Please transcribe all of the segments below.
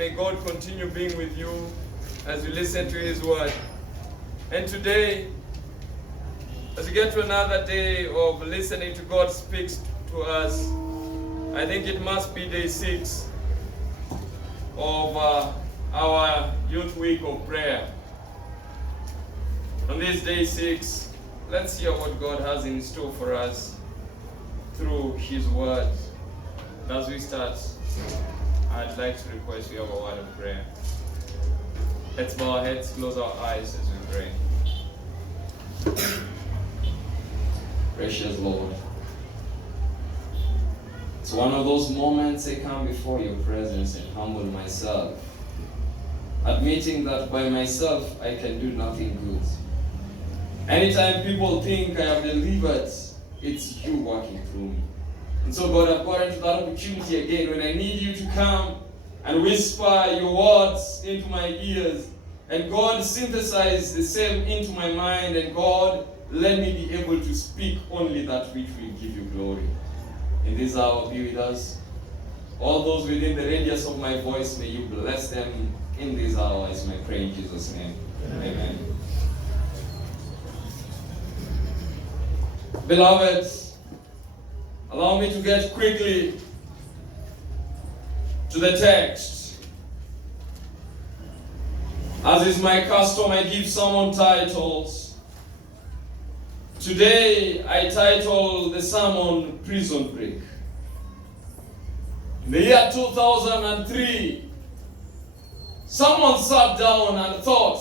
may God continue being with you as you listen to His word. And today, as we get to another day of listening to God speak to us, I think it must be day 6 of our Youth Week of Prayer. On this day 6, let's hear what God has in store for us through His word. And as we start, I'd like to request we have a word of prayer. Let's bow our heads, close our eyes as we pray. Precious Lord, it's one of those moments I come before your presence and humble myself, admitting that by myself I can do nothing good. Anytime people think I have delivered, it's you working through me. And so God, I've got into that opportunity again when I need you to come and whisper your words into my ears. And God, synthesize the same into my mind. And God, let me be able to speak only that which will give you glory. In this hour, be with us. All those within the radius of my voice, may you bless them in this hour, as I pray in Jesus' name. Amen. Beloved, allow me to get quickly to the text. As is my custom, I give sermon titles. Today, I title the sermon Prison Break. In the year 2003, someone sat down and thought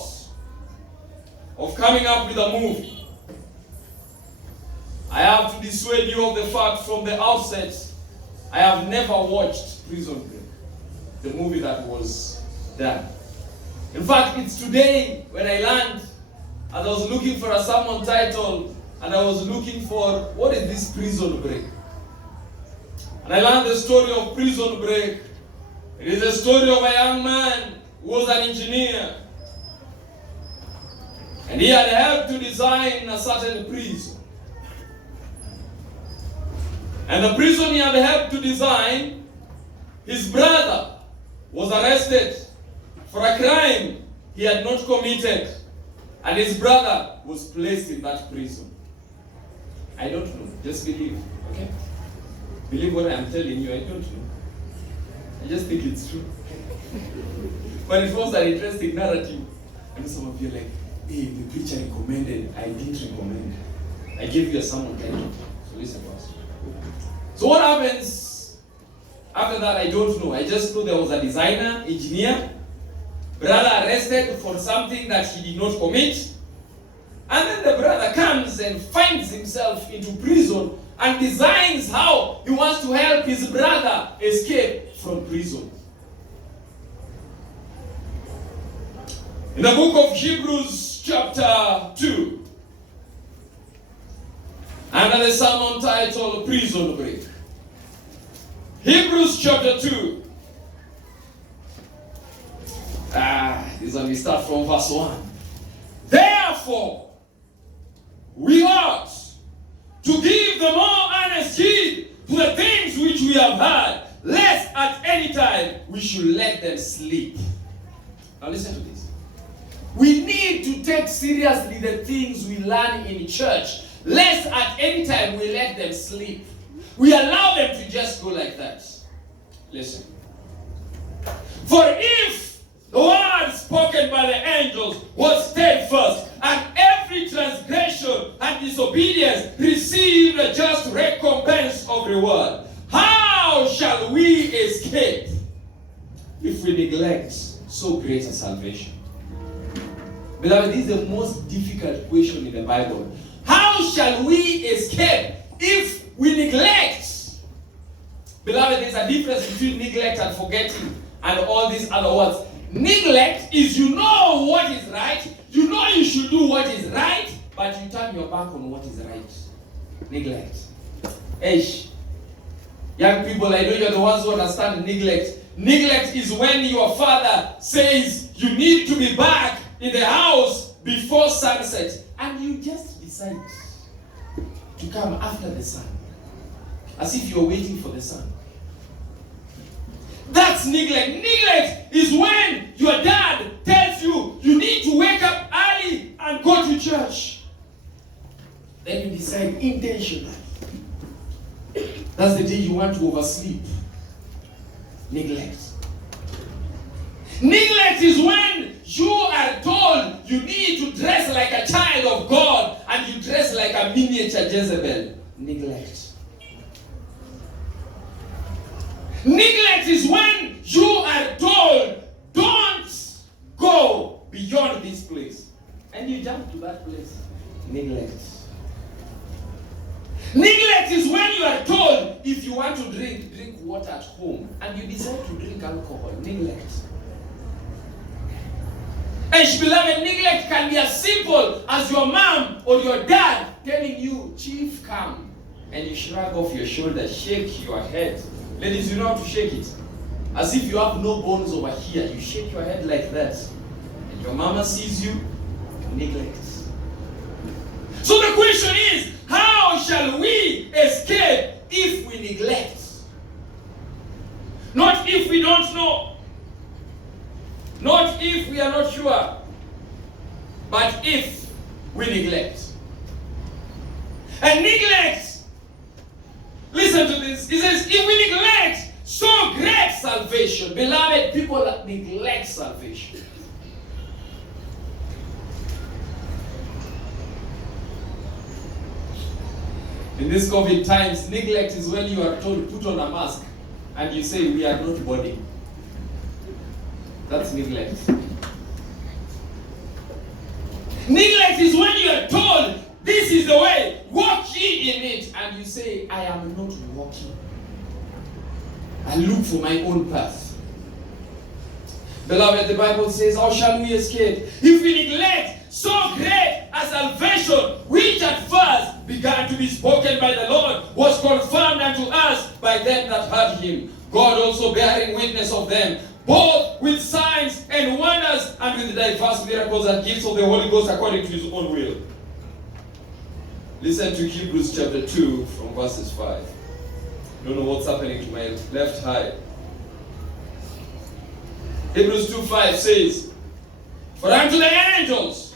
of coming up with a movie. I have to dissuade you of the fact from the outset, I have never watched Prison Break, the movie that was done. In fact, it's today when I learned, as I was looking for a sermon title, and I was looking for, what is this Prison Break? And I learned the story of Prison Break. It is a story of a young man who was an engineer. And he had helped to design a certain prison. And the prison he had helped to design, his brother was arrested for a crime he had not committed. And his brother was placed in that prison. I don't know. Just believe. Okay? Believe what I am telling you. I don't know. I just think it's true. But it was an interesting narrative. And some of you are like, hey, the preacher recommended. I didn't recommend. I gave you a sermon title. So listen to us. So what happens after that, I don't know. I just know there was a designer, engineer, brother arrested for something that he did not commit. And then the brother comes and finds himself into prison and designs how he wants to help his brother escape from prison. In the book of Hebrews chapter 2, under the sermon title, Prison Break. Hebrews chapter 2. This one we start from verse 1. Therefore, we ought to give the more earnest heed to the things which we have heard, lest at any time we should let them sleep. Now listen to this. We need to take seriously the things we learn in church, lest at any time we let them sleep. We allow them to just go like that. Listen. For if the word spoken by the angels was steadfast, and every transgression and disobedience received a just recompense of reward, how shall we escape if we neglect so great a salvation? Beloved, this is the most difficult question in the Bible. How shall we escape if we neglect? Beloved, there's a difference between neglect and forgetting and all these other words. Neglect is you know what is right, you know you should do what is right, but you turn your back on what is right. Neglect. Eish. Young people, I know you're the ones who understand neglect. Neglect is when your father says you need to be back in the house before sunset, and you just decide to come after the sun, as if you're waiting for the sun. That's neglect. Neglect is want to oversleep. Neglect. Neglect is when you are told you need to dress like a child of God and you dress like a miniature Jezebel. Neglect. Neglect is when you are told, don't go beyond this place. And you jump to that place. Neglect. Neglect is when you are told, if you want to drink water at home, and you decide to drink alcohol. Neglect. And beloved, neglect can be as simple as your mom or your dad telling you, Chief, come. And you shrug off your shoulders, shake your head. Ladies, you know how to shake it. As if you have no bones over here. You shake your head like that. And your mama sees you, neglect. So the question is, how shall we escape if we neglect? Not if we don't know. Not if we are not sure. But if we neglect. And neglect, listen to this. It says, if we neglect so great salvation. Beloved, people that neglect salvation. In these COVID times, neglect is when you are told, put on a mask, and you say, we are not boarding. That's neglect. Neglect is when you are told, this is the way, walk ye in it, and you say, I am not walking. I look for my own path. Beloved, the Bible says, how shall we escape if we neglect so great a salvation, which at first began to be spoken by the Lord, was confirmed unto us by them that heard him, God also bearing witness of them, both with signs and wonders and with diverse miracles and gifts of the Holy Ghost according to his own will. Listen to Hebrews chapter 2 from verses 5. I don't know what's happening to my left eye. Hebrews 2:5 says, for unto the angels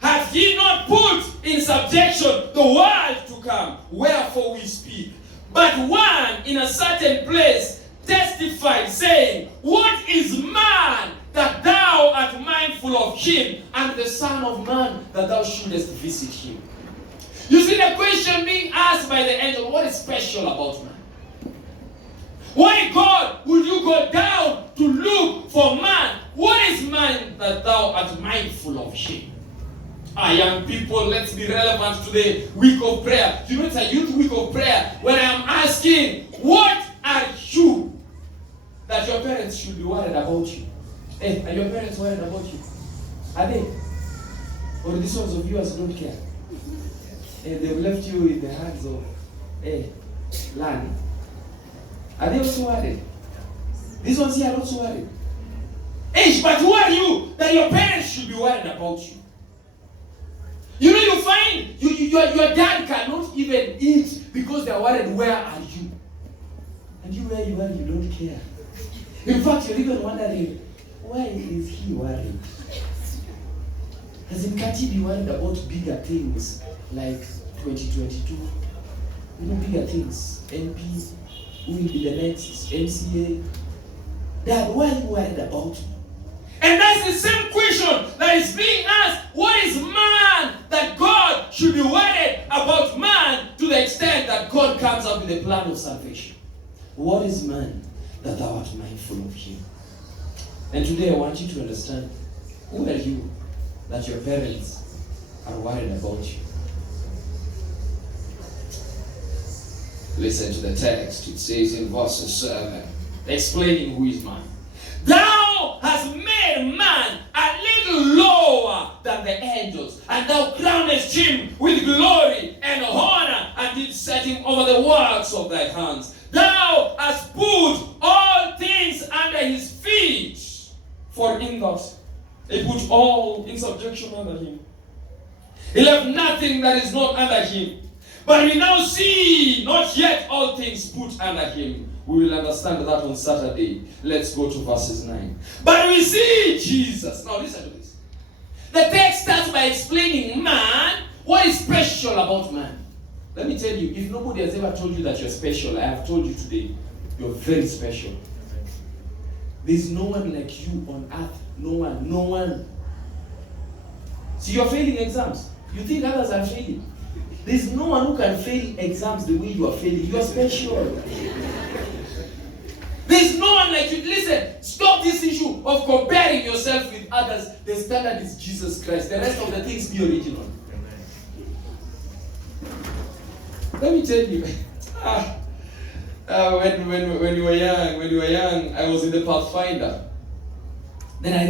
hath he not put in subjection the world to come, wherefore we speak. But one in a certain place testified, saying, what is man that thou art mindful of him, and the Son of Man that thou shouldest visit him? You see the question being asked by the angel, what is special about man? Why, God, would you go down to look for man? What is man that thou art mindful of him? Young people, let's be relevant to the week of prayer. You know, it's a youth week of prayer when I am asking, what are you that your parents should be worried about you? Hey, are your parents worried about you? Are they? Or these ones of yours don't care? Hey, they've left you in the hands of, land. Are they also worried? These ones here are also worried. Hey, but who are you that your parents should be worried about you? You know, you find your dad cannot even eat because they're worried, where are you? And you, where you are, you don't care. In fact, you're even wondering, why is he worried? Can't he be worried about bigger things like 2022? You know, bigger things. MP, who will be the next MCA? Dad, why are you worried about me? And that's the same question that is being asked. What is man that God should be worried about man to the extent that God comes up with a plan of salvation? What is man that thou art mindful of him? And today I want you to understand, who are you that your parents are worried about you? Listen to the text. It says in verse 7, explaining who is man. Thou hast made man a little lower than the angels, and thou crownest him with glory and honor, and didst set him over the works of thy hands. Thou hast put all things under his feet. For in that he put all in subjection under him. He left nothing that is not under him. But we now see not yet all things put under him. We will understand that on Saturday. Let's go to verses 9. But we see Jesus. Now listen to this. The text starts by explaining man. What is special about man? Let me tell you, if nobody has ever told you that you're special, I have told you today, you're very special. There's no one like you on earth. No one. See, you're failing exams. You think others are failing. There's no one who can fail exams the way you are failing. You are special. There's no one like you. Listen, stop this issue of comparing yourself with others. The standard is Jesus Christ. The rest of the things be original. Let me tell you, when you were young, I was in the Pathfinder. Then I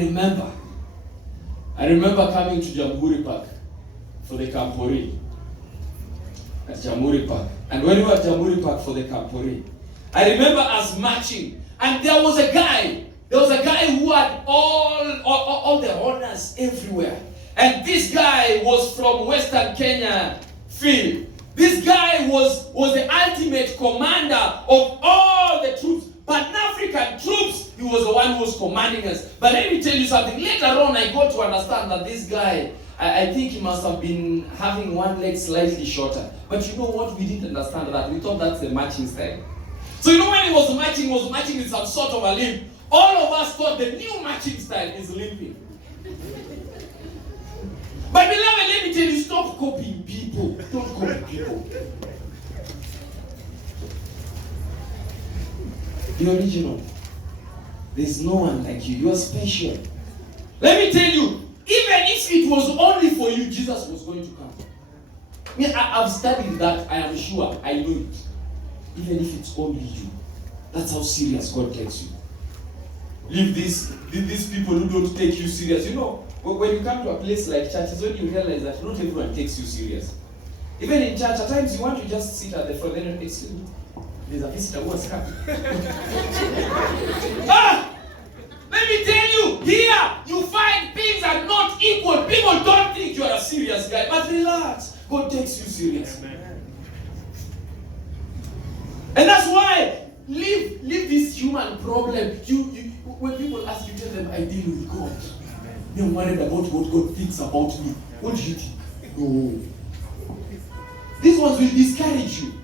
remember coming to Jamhuri Park for the Kampori. At Jamhuri Park. And when we were at Jamhuri Park for the Kampori, I remember us marching, and there was a guy who had all the honors everywhere. And this guy was from Western Kenya field. This guy was the ultimate commander of all the troops. Pan-African troops, he was the one who was commanding us. But let me tell you something. Later on, I got to understand that this guy, I think he must have been having one leg slightly shorter. But you know what? We didn't understand that. We thought that's the marching style. So you know when he was marching with some sort of a limp. All of us thought the new marching style is limping. But beloved, let me tell you, stop copying people. Don't copy people. The original. There's no one like you. You are special. Let me tell you, even if it was only for you, Jesus was going to come. I've studied that, I am sure. I know it. Even if it's only you. That's how serious God takes you. Leave these people who don't take you serious. You know, when you come to a place like church, it's when you realize that not everyone takes you serious. Even in church, at times you want to just sit at the front, then there's a visitor who has come. Let me tell you, here you find things are not equal. People don't think you are a serious guy, but relax. God takes you serious. And that's why leave this human problem. When people ask you, tell them I deal with God. You're worried about what God thinks about me. What do you think? No. These ones will discourage you.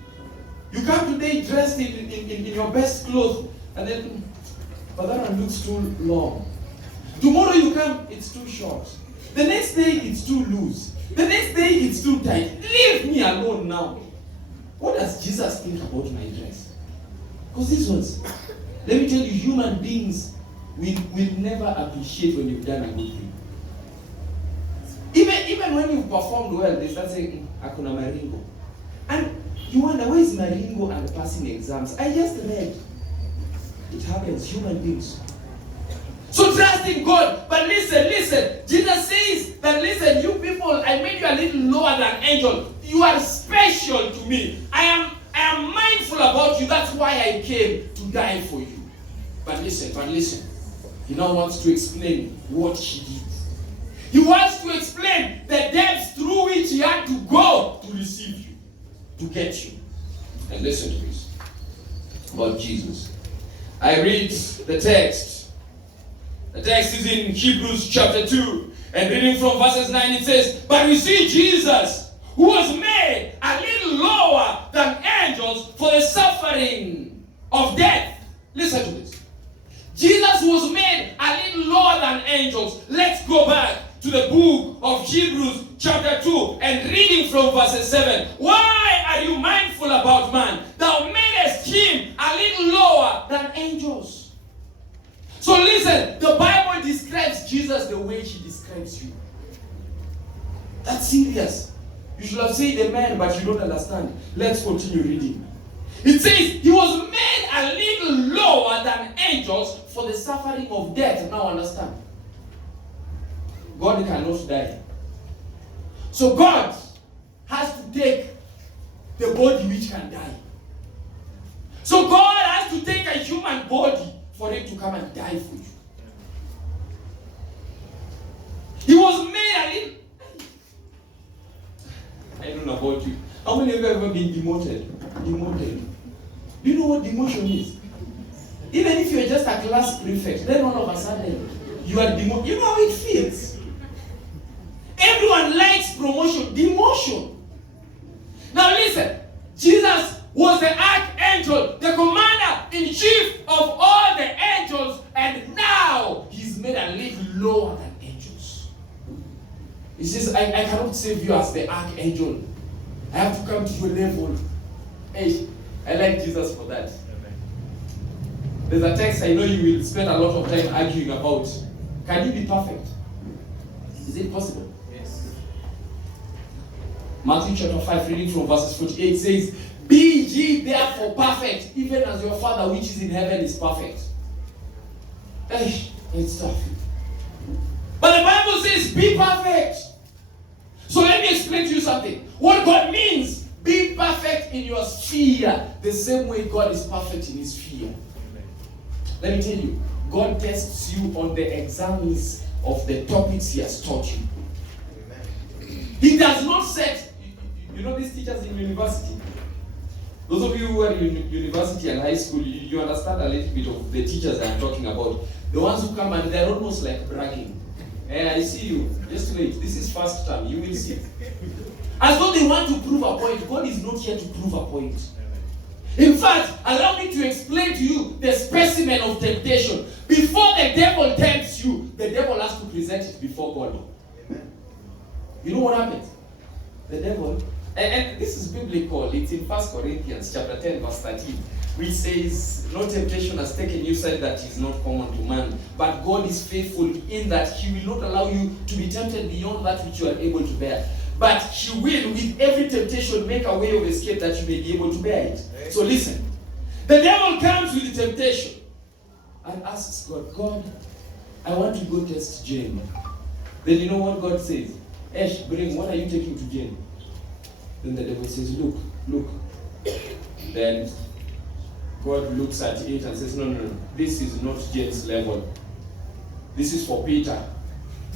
You come today dressed in your best clothes, and then, but that one looks too long. Tomorrow you come, it's too short. The next day, it's too loose. The next day, it's too tight. Leave me alone now. What does Jesus think about my dress? Because these ones, let me tell you, human beings will never appreciate when you've done a good thing. Even when you've performed well, they start saying, Akuna Maringo. And you wonder, where is Maringo and passing exams? I just read. It happens, human beings. So trust in God. But listen. Jesus says that, listen, you people, I made you a little lower than angel. You are special to me. I am mindful about you. That's why I came to die for you. But listen. He now wants to explain what he did. He wants to explain the depths through which he had to go to receive you, to get you. And listen to this about Jesus. I read the text. The text is in Hebrews chapter 2. And reading from verses 9, it says, but we see Jesus, who was made a little lower than angels for the suffering of death. Listen to this. Jesus was made a little lower than angels. Let's go back to the book of Hebrews chapter 2 and reading from verses 7. Why are you mindful about man? Thou madest him a little lower than angels. So listen, the Bible describes Jesus the way he describes you. That's serious. You should have said amen, but you don't understand. Let's continue reading. It says, he was made a little lower than angels for the suffering of death. Now understand. God cannot die. So God has to take the body which can die. So God has to take a human body for him to come and die for you. He was made a little... I don't know about you. How many of you have ever been demoted? Demoted. Do you know what demotion is? Even if you're just a class prefect, then all of a sudden you are demoted. You know how it feels. Everyone likes promotion. Demotion. Now listen. lower than angels. He says, I cannot save you as the archangel. I have to come to your level. Hey, I like Jesus for that. There's a text I know you will spend a lot of time arguing about. Can you be perfect? Is it possible? Yes. Matthew chapter 5, reading from verses 48 says, be ye therefore perfect, even as your Father which is in heaven is perfect. Hey, it's tough. But the Bible says, be perfect. So let me explain to you something. What God means, be perfect in your sphere, the same way God is perfect in his sphere. Let me tell you, God tests you on the exams of the topics he has taught you. Amen. He does not set, you know these teachers in university? Those of you who are in university and high school, you understand a little bit of the teachers I'm talking about. The ones who come and they're almost like bragging. Hey, I see you. Just wait. This is first term. You will see. As though they want to prove a point. God is not here to prove a point. In fact, allow me to explain to you the specimen of temptation. Before the devil tempts you, the devil has to present it before God. Amen. You know what happens? The devil, and this is biblical, it's in 1 Corinthians chapter 10, verse 13, which says, no temptation has taken you such that is not common to man, but God is faithful in that he will not allow you to be tempted beyond that which you are able to bear. But he will, with every temptation, make a way of escape that you may be able to bear it. So listen. The devil comes with the temptation and asks God, God, I want to go test Jane. Then you know what God says? Esh, bring, what are you taking to Jane? Then the devil says, look. Then God looks at it and says, no. This is not Jane's level. This is for Peter.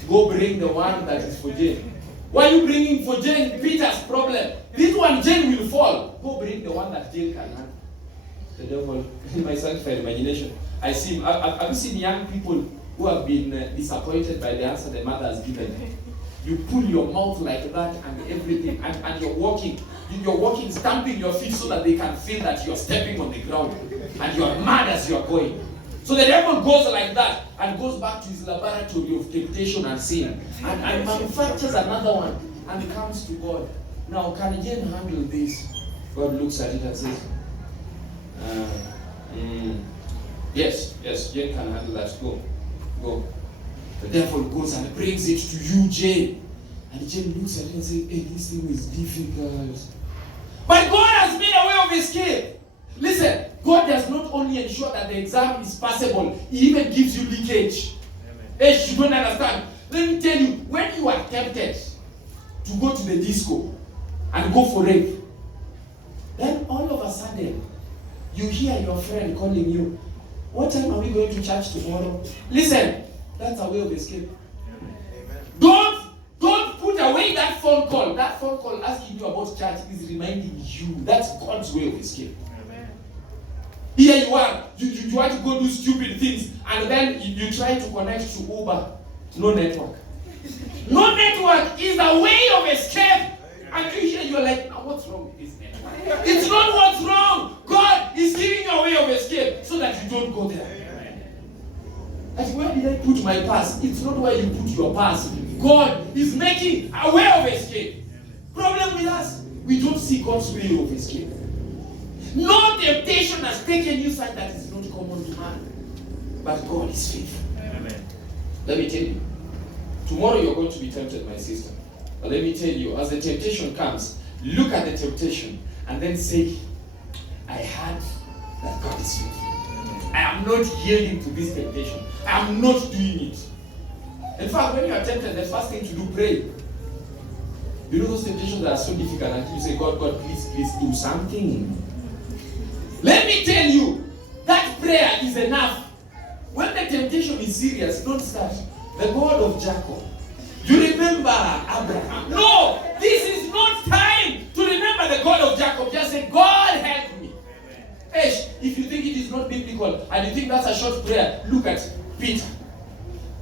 Go bring the one that is for Jane. Why are you bringing for Jane Peter's problem? This one, Jane will fall. Go bring the one that Jane can handle. The devil, in my sanctified imagination, I see, have you seen young people who have been disappointed by the answer the mother has given? You pull your mouth like that and everything, and you're walking, stamping your feet so that they can feel that you're stepping on the ground, and you're mad as you're going. So the devil goes like that and goes back to his laboratory of temptation and sin and manufactures another one and comes to God. Now, can Jane handle this? God looks at it and says, yes, Jane can handle that. Go. The devil goes and brings it to you, Jane. And Jane looks at it and says, hey, this thing is difficult. But God has made a way of escape. Listen, God does not only ensure that the exam is passable, he even gives you leakage. Hey, you don't understand. Let me tell you, when you are tempted to go to the disco and go for rape, then all of a sudden, you hear your friend calling you, what time are we going to church tomorrow? Listen, that's a way of escape. Amen. Don't put away that phone call. That phone call asking you about church is reminding you. That's God's way of escape. Here you are, you want to go do stupid things, and then you try to connect to Uber. No network. No network is a way of escape. And you hear, you're like, now what's wrong with this network? It's not what's wrong. God is giving you a way of escape so that you don't go there. And where did I put my purse? It's not where you put your purse. God is making a way of escape. Problem with us, we don't see God's way of escape. No temptation has taken you such that is not common to man. But God is faithful. Amen. Let me tell you. Tomorrow you're going to be tempted, my sister. But let me tell you, as the temptation comes, look at the temptation and then say, I heard that God is faithful. I am not yielding to this temptation. I am not doing it. In fact, when you are tempted, the first thing to do, pray. You know those temptations that are so difficult until you say, God, please do something. Let me tell you, that prayer is enough. When the temptation is serious, don't start. The God of Jacob. You remember Abraham. No, this is not time to remember the God of Jacob. Just say, God help me. Hey, if you think it is not biblical and you think that's a short prayer, look at Peter.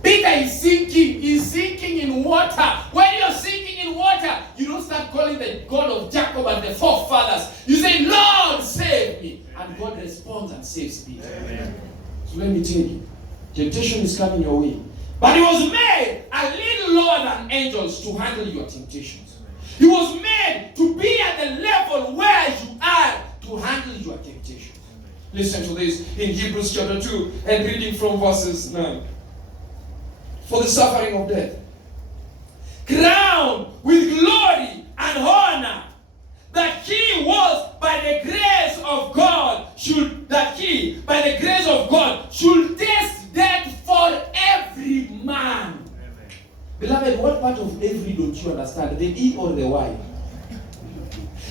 Peter is sinking. He's sinking in water. When you're sinking in water, you don't start calling the God of Jacob and the forefathers. You say, Lord, save me. And God responds and saves Peter. Amen. So let me tell you, temptation is coming your way. But he was made a little lower than angels to handle your temptations. He was made to be at the level where you are to handle your temptations. Listen to this in Hebrews chapter 2 and reading from verses 9. For the suffering of death, crowned with glory and honor, that he was by the grace of God should taste death for every man. Amen. Beloved, what part of every don't you understand? The E or the Y?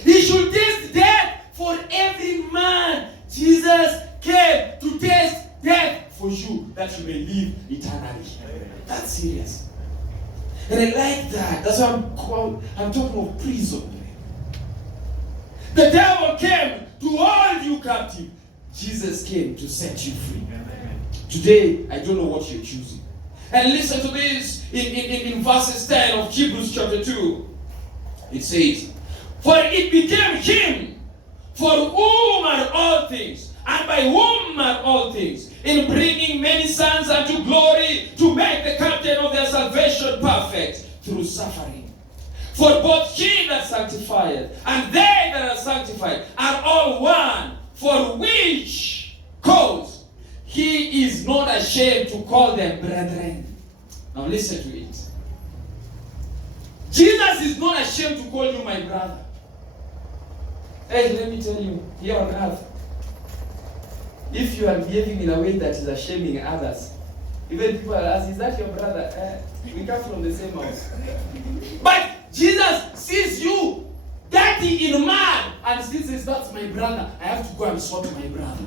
He should taste death for every man. Jesus came to taste death for you, that you may live eternally. Amen. That's serious. And I like that. That's why I'm talking of prison. The devil came to hold you captive. Jesus came to set you free. Amen. Today, I don't know what you're choosing. And listen to this in verses 10 of Hebrews chapter 2. It says, for it became him for whom are all things, and by whom are all things, in bringing many sons unto glory, to make the captain of their salvation perfect through suffering. For both he that sanctifieth and they that are sanctified are all one, for which cause he is not ashamed to call them brethren. Now listen to it. Jesus is not ashamed to call you my brother. Hey, let me tell you, here on earth, if you are behaving in a way that is shaming others, even people ask, is that your brother? We come from the same house. But Jesus sees you dirty in mud and still says, that's my brother. I have to go and sort my brother.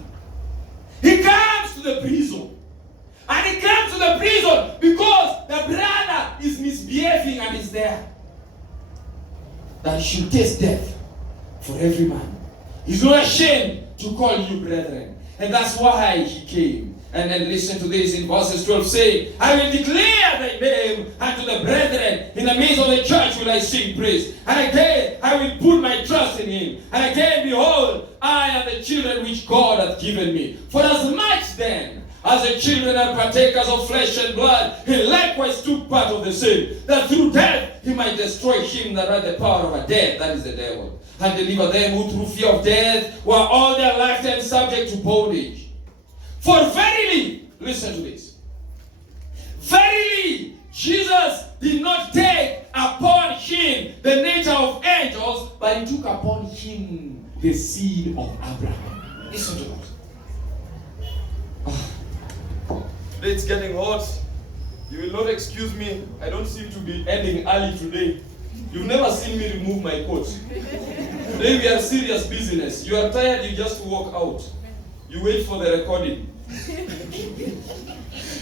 He comes to the prison. And he comes to the prison because the brother is misbehaving and is there. That he should taste death for every man. He's not ashamed to call you brethren. And that's why he came. And then listen to this in verses 12 saying, I will declare thy name unto the brethren. In the midst of the church will I sing praise. And again I will put my trust in him. And again, behold, I am the children which God hath given me. For as much then as the children are partakers of flesh and blood, he likewise took part of the same, that through death he might destroy him that had the power of a death, that is the devil, and deliver them who through fear of death were all their lifetime subject to bondage. For verily, listen to this, verily Jesus did not take upon him the nature of angels, but he took upon him the seed of Abraham. Listen to that. It's getting hot. You will not excuse me. I don't seem to be ending early today. You've never seen me remove my coat. Today we are serious business. You are tired, you just walk out. You wait for the recording.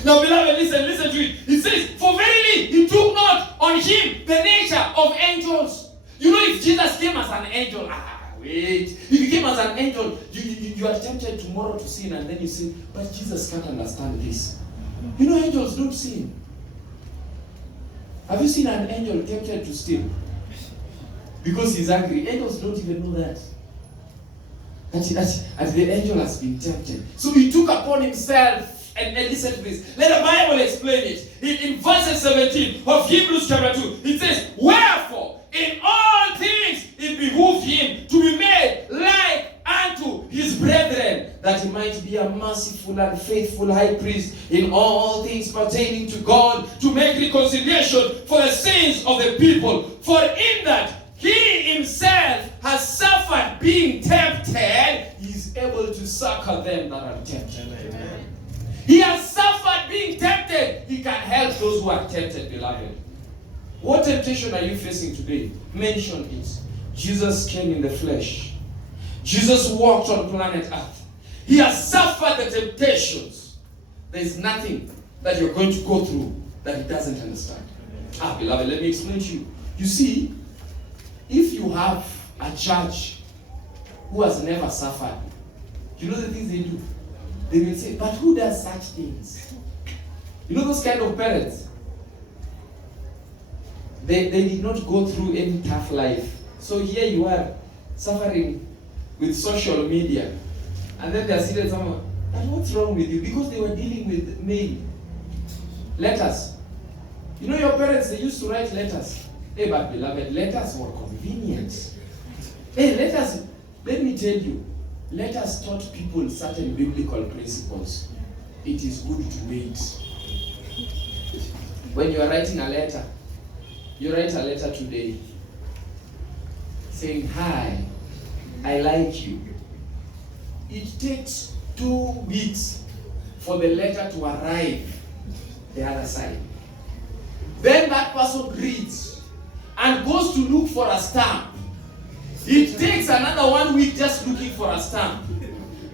Now, beloved, listen to it. It says, for verily he took not on him the nature of angels. You know, if Jesus came as an angel, wait. If he came as an angel, you are tempted tomorrow to sin, and then you say, but Jesus can't understand this. You know, angels don't sin. Have you seen an angel tempted to steal? Because he's angry. Angels don't even know that. And the angel has been tempted. So he took upon himself, and listen to this. Let the Bible explain it. In verse 17 of Hebrews chapter 2, it says, wherefore, in all things it behooved him to be made like unto his brethren, that he might be a merciful and faithful high priest in all things pertaining to God, to make reconciliation for the sins of the people. For in that he himself has suffered being tempted, he is able to succor them that are tempted. Amen. He has suffered being tempted. He can help those who are tempted, beloved. What temptation are you facing today? Mention it. Jesus came in the flesh. Jesus walked on planet Earth. He has suffered the temptations. There is nothing that you're going to go through that he doesn't understand. Beloved, let me explain to you. You see, if you have a judge who has never suffered, you know the things they do? They will say, but who does such things? You know those kind of parents? They did not go through any tough life. So here you are, suffering with social media. And then they are sitting somewhere, and what's wrong with you? Because they were dealing with mail. Letters. You know your parents, they used to write letters. Hey, but beloved, letters were convenient. Hey, letters, let me tell you, letters taught people certain biblical principles. It is good to wait. When you are writing a letter, you write a letter today saying, hi, I like you. It takes 2 weeks for the letter to arrive the other side. Then that person reads and goes to look for a stamp. It takes another 1 week just looking for a stamp.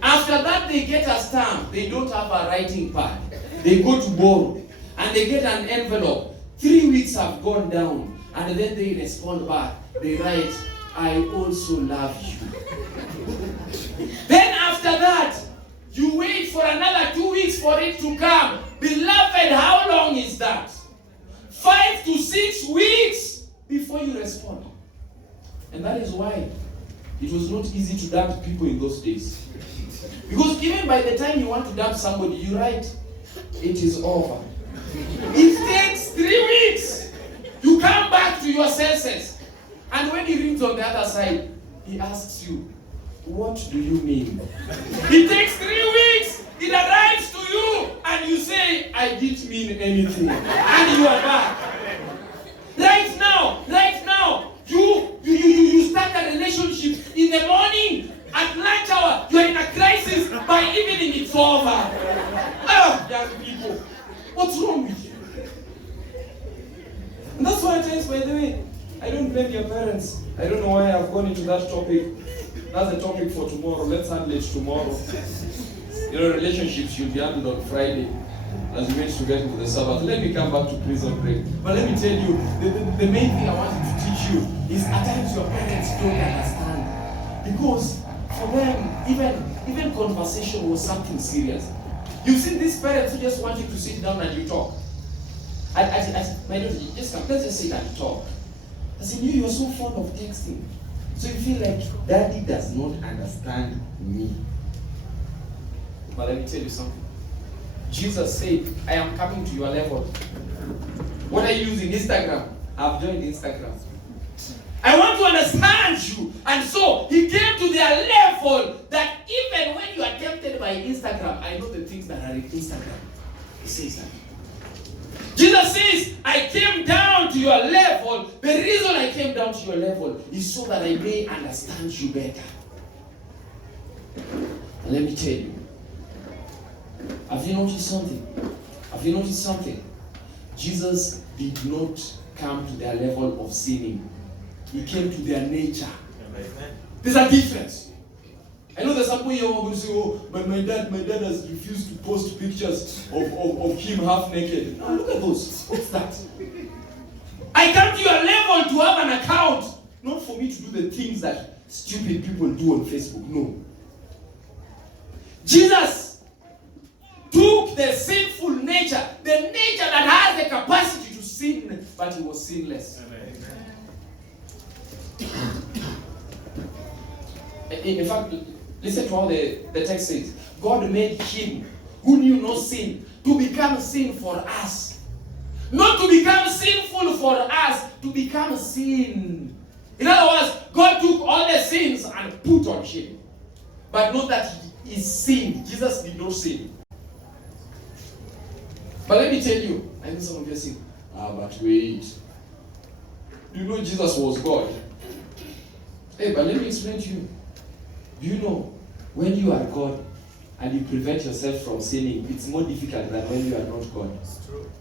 After that, they get a stamp. They don't have a writing pad. They go to borrow and they get an envelope. 3 weeks have gone down and then they respond back. They write, I also love you. Then after that, you wait for another 2 weeks for it to come. Beloved, how long is that? 5 to 6 weeks before you respond. And that is why it was not easy to dump people in those days. Because even by the time you want to dump somebody, you write, it is over. It takes 3 weeks. You come back to your senses. And when he reads on the other side, he asks you, what do you mean? It takes 3 weeks. It arrives to you. And you say, I didn't mean anything. And you are back. Right now, you start a relationship in the morning. At lunch hour, you are in a crisis. By evening, it's over. Young people, what's wrong with you? And that's why at times, by the way, I don't blame your parents. I don't know why I've gone into that topic. That's the topic for tomorrow. Let's handle it tomorrow. You know, relationships should be handled on Friday as we wait to get into the Sabbath. Let me come back to prison break. But let me tell you, the main thing I wanted to teach you is at times your parents don't understand. Because for them, even conversation was something serious. You've seen these parents who just want you to sit down and you talk. My daughter, just come, let's just sit and talk. I said, you are so fond of texting. So you feel like daddy does not understand me. But let me tell you something. Jesus said, I am coming to your level. What are you using? Instagram. I've joined Instagram. I want to understand you. And so he came to their level that even when you are tempted by Instagram, I know the things that are in Instagram. He says that. Jesus says, I came down to your level. The reason I came down to your level is so that I may understand you better. And let me tell you, have you noticed something? Jesus did not come to their level of sinning. He came to their nature. There's a difference. I know there's some people here who are going to say, oh, but my dad has refused to post pictures of him half naked. No, look at those. What's that? I come to your level to have an account, not for me to do the things that stupid people do on Facebook. No. Jesus took the sinful nature, the nature that has the capacity to sin, but he was sinless. In fact, listen to how the text says. God made him who knew no sin to become sin for us. Not to become sinful for us, to become sin. In other words, God took all the sins and put on him. But not that he sinned. Jesus did not sin. But let me tell you, I know some of you are saying, but wait. You know Jesus was God. Hey, but let me explain to you. Do you know, when you are God and you prevent yourself from sinning, it's more difficult than when you are not God. It's true.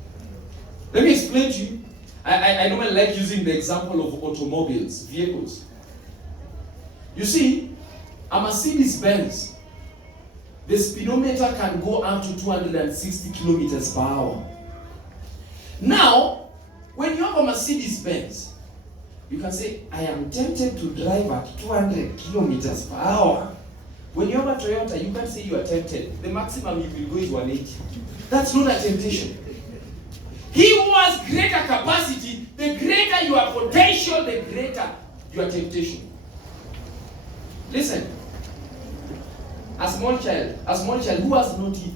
Let me explain to you. I normally like using the example of automobiles, vehicles. You see, a Mercedes-Benz, the speedometer can go up to 260 kilometers per hour. Now, when you have a Mercedes-Benz, you can say, I am tempted to drive at 200 kilometers per hour. When you have a Toyota, you can't say you are tempted. The maximum you will go is 180. That's not a temptation. He who has greater capacity, the greater your potential, the greater your temptation. Listen, a small child who has no teeth,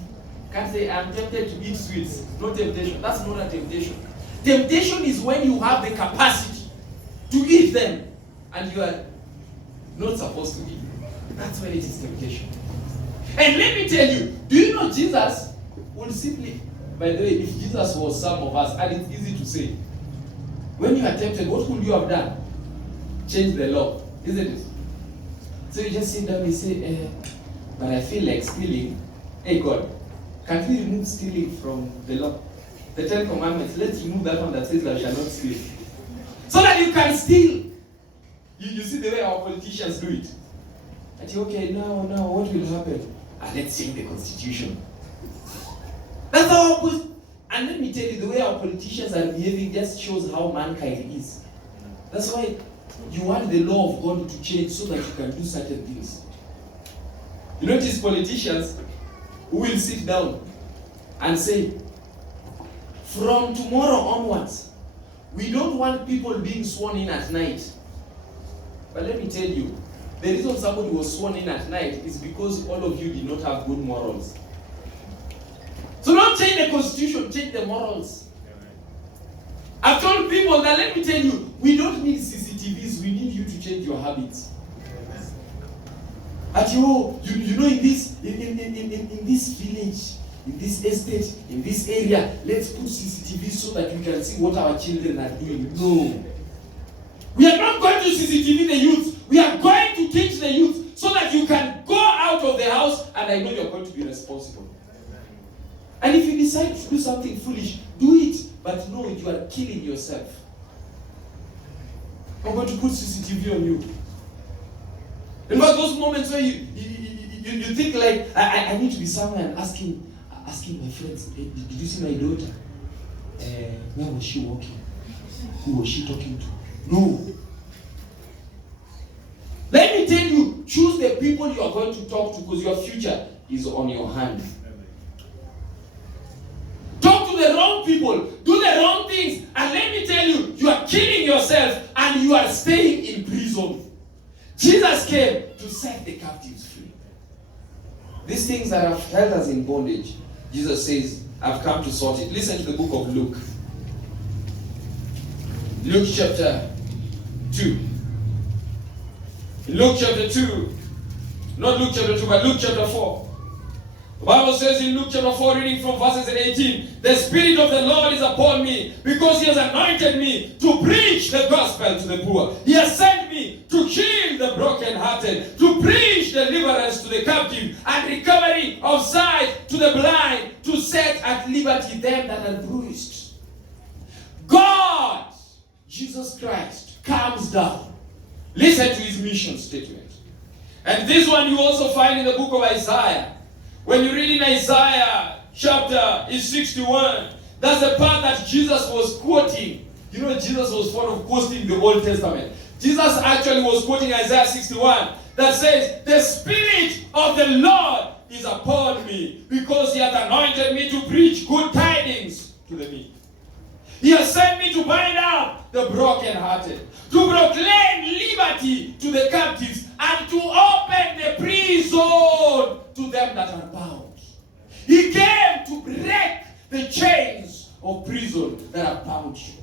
Can't say, I'm tempted to eat sweets. No temptation. That's not a temptation. Temptation is when you have the capacity to eat them and you are not supposed to eat. That's when it is temptation. And let me tell you, do you know Jesus would simply, by the way, if Jesus was some of us, and it's easy to say, when you are tempted, what would you have done? Change the law, isn't it? So you just sit down and say, but I feel like stealing. Hey God, can't we remove stealing from the law? The 10 Commandments, let's remove that one that says thou shalt not steal. So that you can steal. You see the way our politicians do it. And you okay, now, what will happen? Let's change the constitution. That's how and let me tell you, the way our politicians are behaving just shows how mankind is. That's why you want the law of God to change so that you can do certain things. You notice politicians who will sit down and say, from tomorrow onwards, we don't want people being sworn in at night. But let me tell you, the reason somebody was sworn in at night is because all of you did not have good morals. So don't change the constitution, change the morals. I've told people that, let me tell you, we don't need CCTVs, we need you to change your habits. At you know, in this village, in this estate, in this area, let's put CCTVs so that we can see what our children are doing. No. We are not going to CCTV the youth. We are going to teach the youth so that you can go out of the house and I know you're going to be responsible. And if you decide to do something foolish, do it. But no, you are killing yourself. I'm going to put CCTV on you. In fact, those moments where you think like, I need to be somewhere and asking my friends, hey, did you see my daughter? Where was she walking? Who was she talking to? No. Let me tell you, choose the people you are going to talk to because your future is on your hand. Talk to the wrong people, do the wrong things, and let me tell you, you are killing yourself and you are staying in prison. Jesus came to set the captives free. These things that have held us in bondage, Jesus says, I've come to sort it. Listen to the book of Luke. Luke chapter 2. In Luke chapter 2, not Luke chapter 2, but Luke chapter 4. The Bible says in Luke chapter 4, reading from verses 18, the Spirit of the Lord is upon me, because He has anointed me to preach the gospel to the poor. He has sent me to heal the brokenhearted, to preach deliverance to the captive, and recovery of sight to the blind, to set at liberty them that are bruised. God, Jesus Christ, comes down. Listen to His mission statement. And this one you also find in the book of Isaiah. When you read in Isaiah chapter 61, that's the part that Jesus was quoting. You know, Jesus was fond of quoting the Old Testament. Jesus actually was quoting Isaiah 61 that says, the Spirit of the Lord is upon me because He hath anointed me to preach good tidings to the meek. He has sent me to bind up the brokenhearted, to proclaim liberty to the captives, and to open the prison to them that are bound. He came to break the chains of prison that have bound you.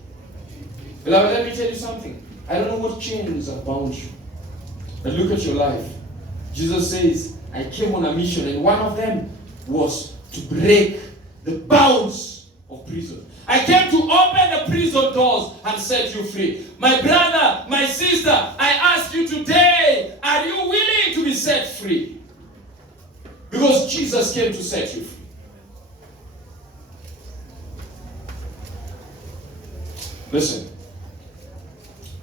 Beloved, let me tell you something. I don't know what chains have bound you, but look at your life. Jesus says, I came on a mission, and one of them was to break the bounds of prison. I came to open the prison doors and set you free. My brother, my sister, I ask you today, are you willing to be set free? Because Jesus came to set you free. Listen,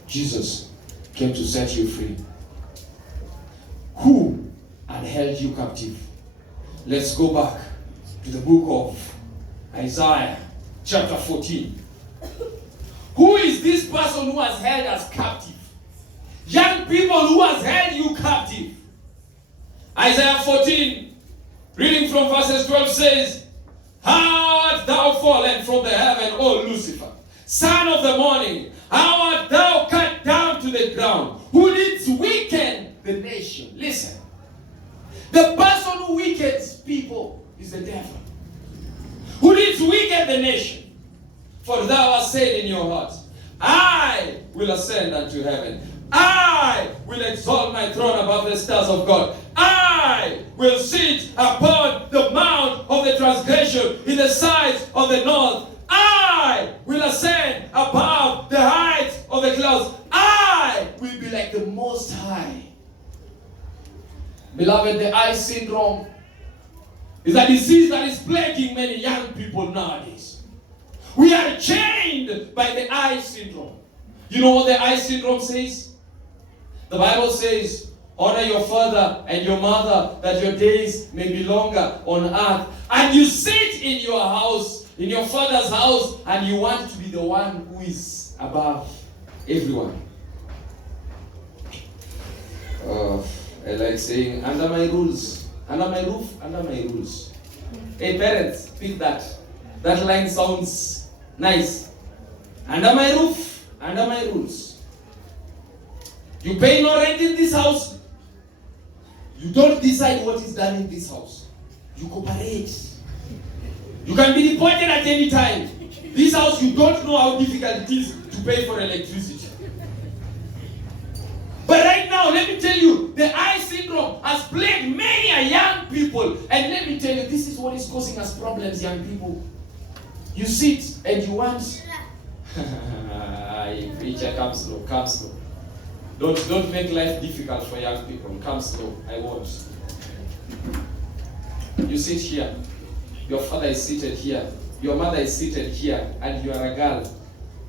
Jesus came to set you free. Who had held you captive? Let's go back to the book of Isaiah. Chapter 14. Who is this person who has held us captive? Young people, who has held you captive? Isaiah 14, reading from verses 12 says, how art thou fallen from the heaven, O Lucifer, son of the morning? How art thou cut down to the ground? Who didst weaken the nation? Listen. The person who weakens people is the devil. who didst weaken the nation. For thou hast said in your heart, I will ascend unto heaven. I will exalt my throne above the stars of God. I will sit upon the mount of the transgression in the sides of the north. I will ascend above the heights of the clouds. I will be like the Most High. Beloved, the eye syndrome is a disease that is plaguing many young people nowadays. We are chained by the eye syndrome. You know what the eye syndrome says? The Bible says, honor your father and your mother, that your days may be longer on earth. And you sit in your house, in your father's house, and you want to be the one who is above everyone. I like saying, under my rules, under my roof, under my rules. Hey parents, pick that. That line sounds nice. Under my roof, under my rules. You pay no rent in this house. You don't decide what is done in this house. You cooperate. You can be deported at any time. This house, you don't know how difficult it is to pay for electricity. But right now, let me tell you, the eye syndrome has plagued many young people. And let me tell you, this is what is causing us problems, young people. You sit and you want... Preacher, come slow, come slow. Don't make life difficult for young people. Come slow, I won't. You sit here. Your father is seated here. Your mother is seated here. And you are a girl.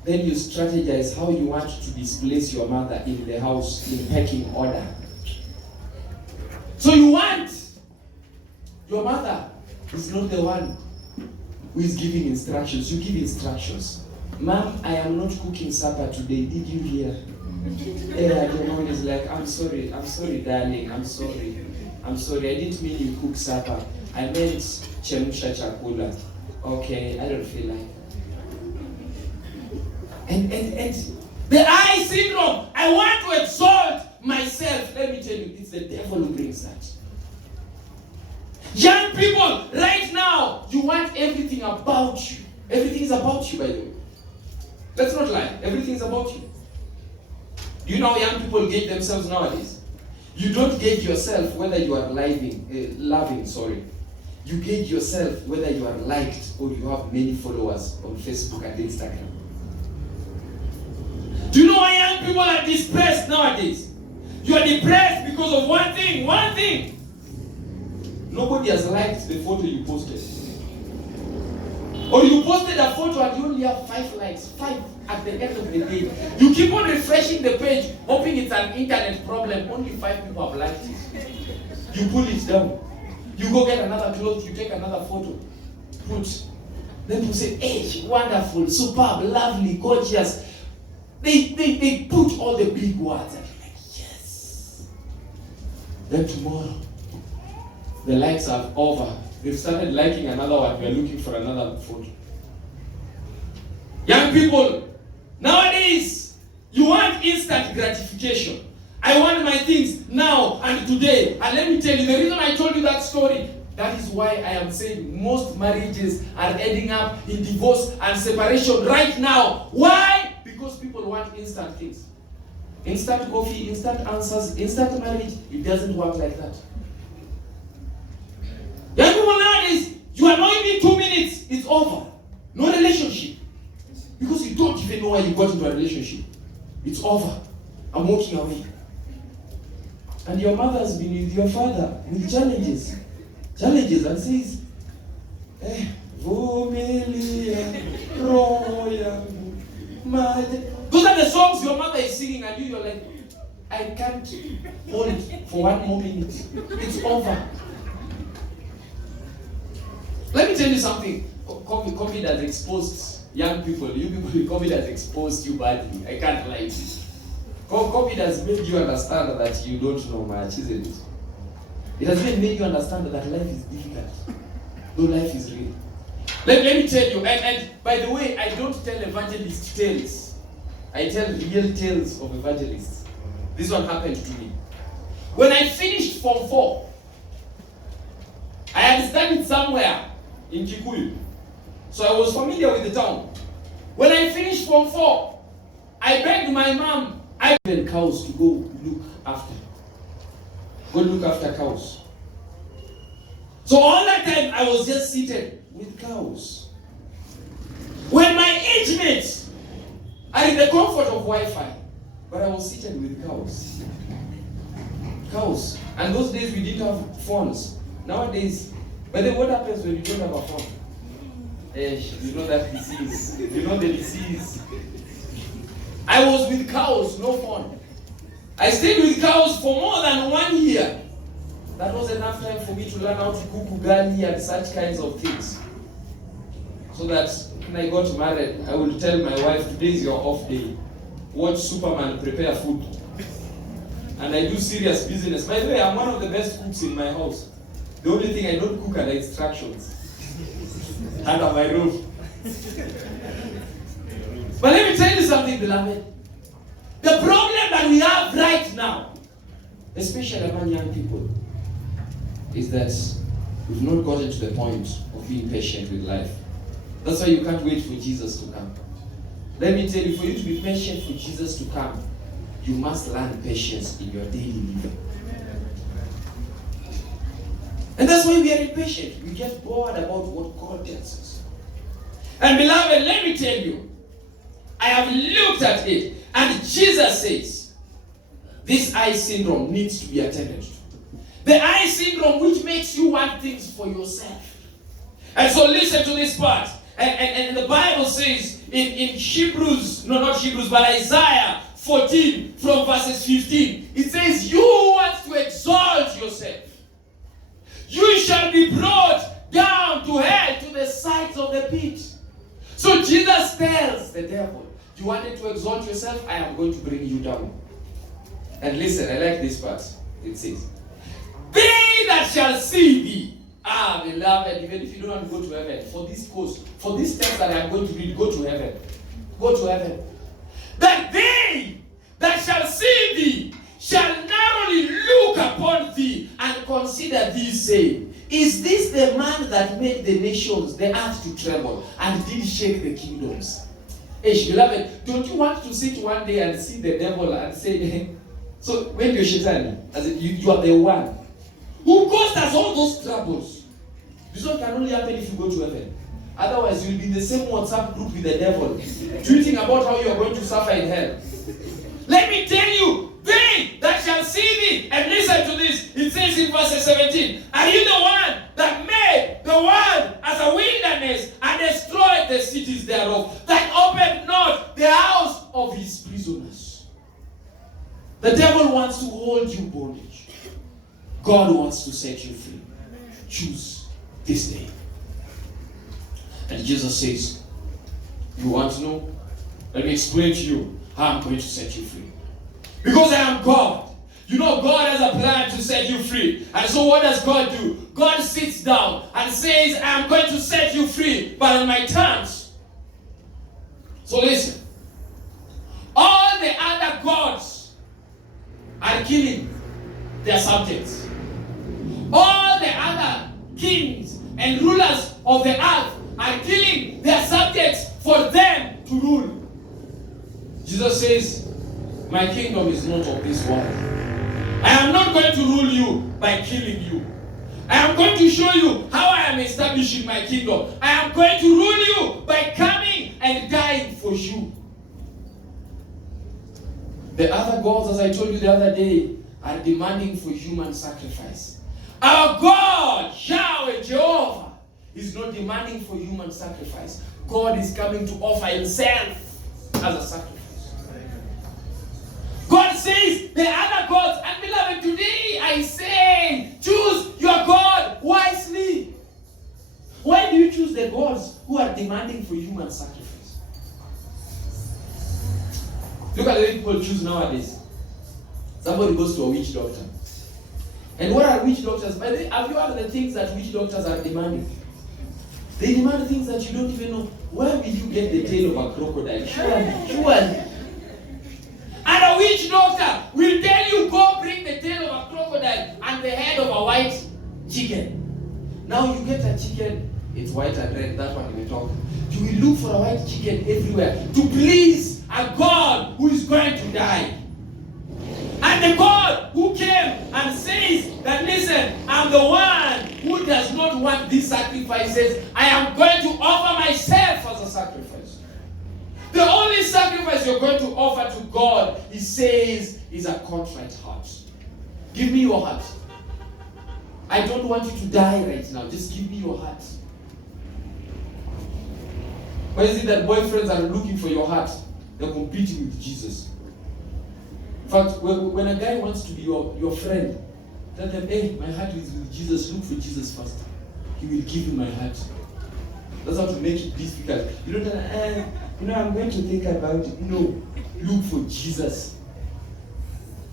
Then you strategize how you want to displace your mother in the house in pecking order. So you want your mother is not the one who is giving instructions. You give instructions. Mom, I am not cooking supper today. Did you hear? Yeah, your mom is like, I'm sorry, darling, I'm sorry. I didn't mean you cook supper. I meant chemsha chakula. Okay, I don't feel like. And the eye syndrome, I want to exalt myself. Let me tell you, it's the devil who brings that. Young people, right now, you want everything about you. Everything is about you, by the way. Let's not lie. Everything is about you. Do you know how young people gauge themselves nowadays? You don't gauge yourself whether you are loving. You gauge yourself whether you are liked or you have many followers on Facebook and Instagram. Do you know why young people are depressed nowadays? You are depressed because of one thing. Nobody has liked the photo you posted. Or you posted a photo and you only have 5 likes. 5 at the end of the day. You keep on refreshing the page, hoping it's an internet problem. Only 5 people have liked it. You pull it down. You go get another clothes, you take another photo. Put. Then you say, hey, wonderful, superb, lovely, gorgeous. They put all the big words and you're like, yes. Then tomorrow, the likes are over. They've started liking another one. We're looking for another photo. Young people, nowadays, you want instant gratification. I want my things now and today. And let me tell you, the reason I told you that story, that is why I am saying most marriages are ending up in divorce and separation right now. Why? Because people want instant things. Instant coffee, instant answers, instant marriage. It doesn't work like that. Young people nowadays, you annoy me 2 minutes, it's over. No relationship. Because you don't even know why you got into a relationship. It's over. I'm walking away. And your mother has been with your father with challenges. And says, those are the songs your mother is singing and you're like, I can't hold it for 1 more minute. It's over. Let me tell you something. COVID has exposed young people. You people, COVID has exposed you badly. I can't lie to you. COVID has made you understand that you don't know much, isn't it? It has even made you understand that life is difficult, though life is real. Let me tell you, and by the way, I don't tell evangelist tales. I tell real tales of evangelists. This one happened to me. When I finished Form 4, I had studied somewhere in Kikuyu. So I was familiar with the town. When I finished Form 4, I begged my mom, I had cows to go look after. Go look after cows. So all that time I was just seated with cows. When my age mates are in the comfort of Wi-Fi, but I was seated with cows. Cows. And those days we didn't have phones. Nowadays, but then what happens when you don't have a phone? You know that disease. You know the disease. I was with cows, no phone. I stayed with cows for more than 1 year. That was enough time for me to learn how to cook ugali and such kinds of things. So that when I got married, I would tell my wife, today is your off day. Watch Superman prepare food. And I do serious business. By the way, I'm one of the best cooks in my house. The only thing I don't cook are the instructions. Under my roof. But let me tell you something, beloved. The problem that we have right now, especially among young people, is that we've not gotten to the point of being patient with life. That's why you can't wait for Jesus to come. Let me tell you, for you to be patient for Jesus to come, you must learn patience in your daily living. And that's why we are impatient. We get bored about what God tells us. And beloved, let me tell you, I have looked at it, and Jesus says, this eye syndrome needs to be attended to. The eye syndrome which makes you want things for yourself. And so listen to this part. And the Bible says in Hebrews, no, not Hebrews, but Isaiah 14 from verses 15. It says, you want to exalt yourself. You shall be brought down to hell, to the sides of the pit. So Jesus tells the devil, you wanted to exalt yourself? I am going to bring you down. And listen, I like this part. It says, they that shall see thee, beloved, even if you don't want to go to heaven, for this cause, for this text that I am going to read, go to heaven. Go to heaven. That they that shall see thee shall narrowly look upon thee and consider thee, saying, is this the man that made the nations, the earth to tremble, and did shake the kingdoms? Beloved, don't you want to sit one day and see the devil and say, so when you're Shaitan, as you are the one who caused us all those troubles. This one can only happen if you go to heaven. Otherwise, you'll be in the same WhatsApp group with the devil, tweeting about how you are going to suffer in hell. Let me tell you, they that shall see thee, and listen to this, it says in verse 17, are you the one that made the world as a wilderness and destroyed the cities thereof, that opened not the house of his prisoners? The devil wants to hold you bondage. God wants to set you free. Choose this day. And Jesus says, you want to know? Let me explain to you how I'm going to set you free. Because I am God. You know, God has a plan to set you free. And so what does God do? God sits down and says, I am going to set you free, but on my terms. So listen. All the other gods are killing their subjects. All the other kings and rulers of the earth are killing their subjects for them to rule. Jesus says, my kingdom is not of this world. I am not going to rule you by killing you. I am going to show you how I am establishing my kingdom. I am going to rule you by coming and dying for you. The other gods, as I told you the other day, are demanding for human sacrifice. Our God, Yahweh, Jehovah, is not demanding for human sacrifice. God is coming to offer himself as a sacrifice. God says the other gods, and beloved, today I say, choose your God wisely. Why do you choose the gods who are demanding for human sacrifice? Look at the way people choose nowadays. Somebody goes to a witch doctor. And what are witch doctors? By the way, have you heard the things that witch doctors are demanding? They demand things that you don't even know. Where will you get the tail of a crocodile? Surely. And a witch doctor will tell you, go bring the tail of a crocodile and the head of a white chicken. Now you get a chicken It's white and red, that one we talk. Do we look for a white chicken everywhere to please a God who is going to die? And the God who came and says that, listen, I'm the one who does not want these sacrifices. I am going to offer myself as a sacrifice. The only sacrifice you're going to offer to God, he says, is a contrite heart. Give me your heart. I don't want you to die right now. Just give me your heart. Why is it that boyfriends are looking for your heart? They're competing with Jesus. In fact, when a guy wants to be your friend, tell them, hey, my heart is with Jesus. Look for Jesus first. He will give you my heart. That's how to make it difficult. You don't tell, I'm going to think about it. No, look for Jesus.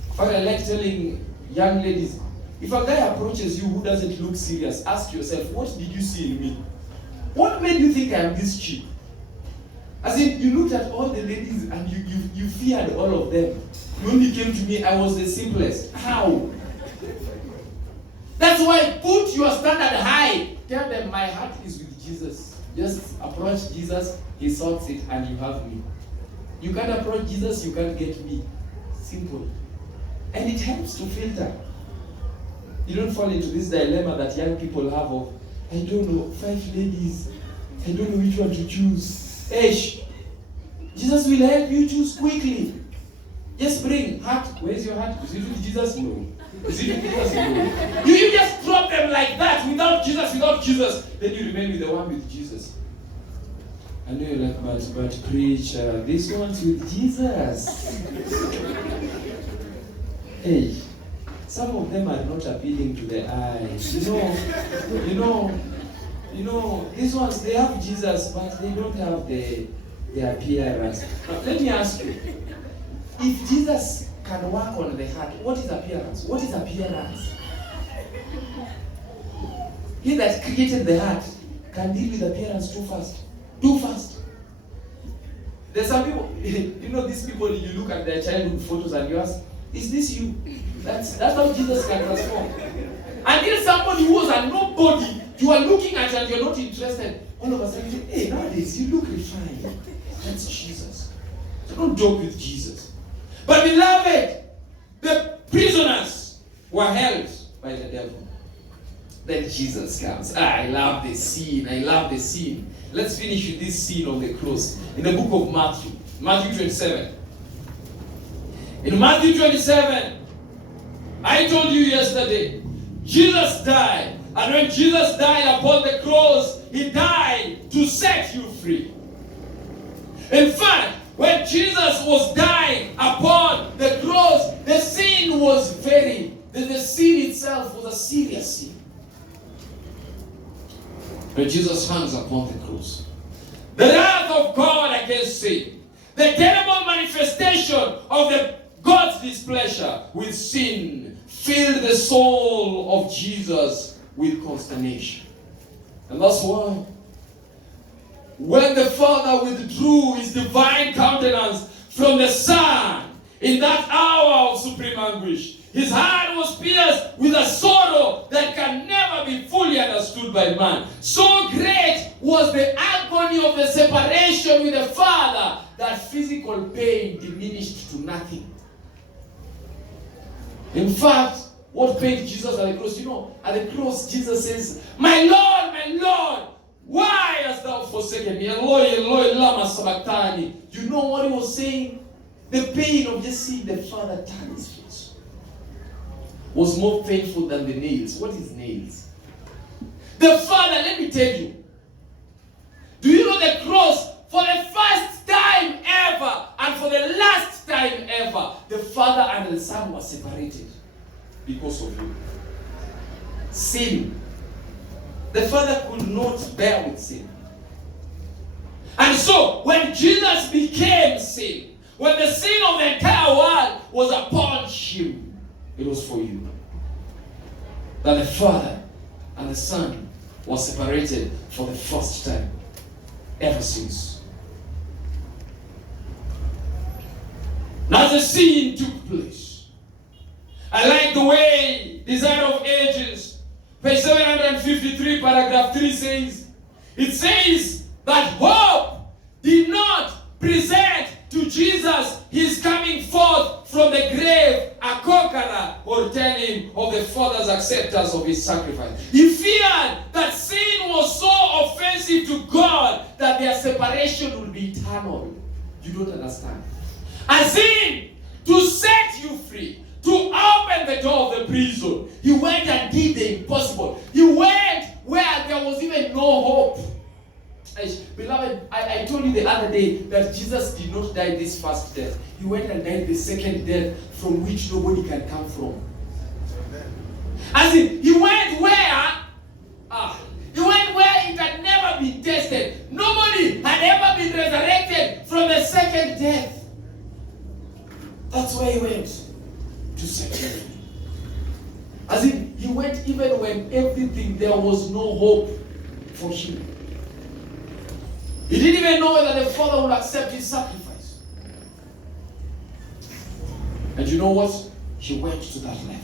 In fact, I like telling young ladies, if a guy approaches you who doesn't look serious, ask yourself, what did you see in me? What made you think I am this cheap? As in, you looked at all the ladies and you feared all of them. You only came to me, I was the simplest. How? That's why put your standard high. Tell them my heart is with Jesus. Just approach Jesus, he sorts it, and you have me. You can't approach Jesus, you can't get me. Simple. And it helps to filter. You don't fall into this dilemma that young people have of, I don't know, 5 ladies. I don't know which one to choose. Hey, Jesus will help you choose quickly. Just bring heart. Where's your heart? Is it with Jesus? No. Is it with Jesus? No. You just drop them like that without Jesus. Then you remain with the one with Jesus. I know you're like, but preacher, this one's with Jesus. Hey, some of them are not appealing to the eyes. You know, these ones, they have Jesus, but they don't have the appearance. Now, let me ask you, if Jesus can work on the heart, what is appearance? What is appearance? He that created the heart can deal with appearance too fast. Too fast. There's some people, these people, you look at their childhood photos and you ask, is this you? That's how Jesus can transform. Until somebody who was a nobody, you are looking at and you're not interested, all of a sudden you say, hey, nowadays you look refined. That's Jesus. So don't joke with Jesus. But beloved, the prisoners were held by the devil. Then Jesus comes. I love the scene. Let's finish with this scene on the cross. In the book of Matthew 27. In Matthew 27, I told you yesterday, Jesus died. And when Jesus died upon the cross, he died to set you free. In fact, when Jesus was dying upon the cross, the sin was the sin itself was a serious sin. When Jesus hangs upon the cross, the wrath of God against sin, the terrible manifestation of God's displeasure with sin filled the soul of Jesus with consternation. And that's why when the Father withdrew his divine countenance from the Son in that hour of supreme anguish, his heart was pierced with a sorrow that can never be fully understood by man. So great was the agony of the separation with the Father that physical pain diminished to nothing. In fact, what paid Jesus at the cross? At the cross, Jesus says, my Lord, why hast thou forsaken me? Eloi, Eloi, lama sabachthani. You know what he was saying? The pain of just seeing the Father turn his face was more painful than the nails. What is nails? The Father, let me tell you. Do you know the cross? For the first time ever, and for the last time ever, the Father and the Son were separated because of you. Sin. The Father could not bear with sin. And so, when Jesus became sin, when the sin of the entire world was upon him, it was for you. That the Father and the Son were separated for the first time ever since. Now the scene took place. I like the way Desire of Ages, page 753, paragraph 3 says, It says that hope did not present to Jesus his coming forth from the grave a conqueror or tell him of the Father's acceptance of his sacrifice. He feared that sin was so offensive to God that their separation would be eternal. You don't understand. As in, to set you free, to open the door of the prison, he went and did the impossible. He went where there was even no hope. Beloved, I told you the other day that Jesus did not die this first death. He went and died the second death from which nobody can come from. As in, he went where? He went where it had never been tested. Nobody had ever been resurrected from the second death. That's where he went. To set you free. As in, he went even when everything, there was no hope for him. He didn't even know whether the Father would accept his sacrifice. And you know what? He went to that level.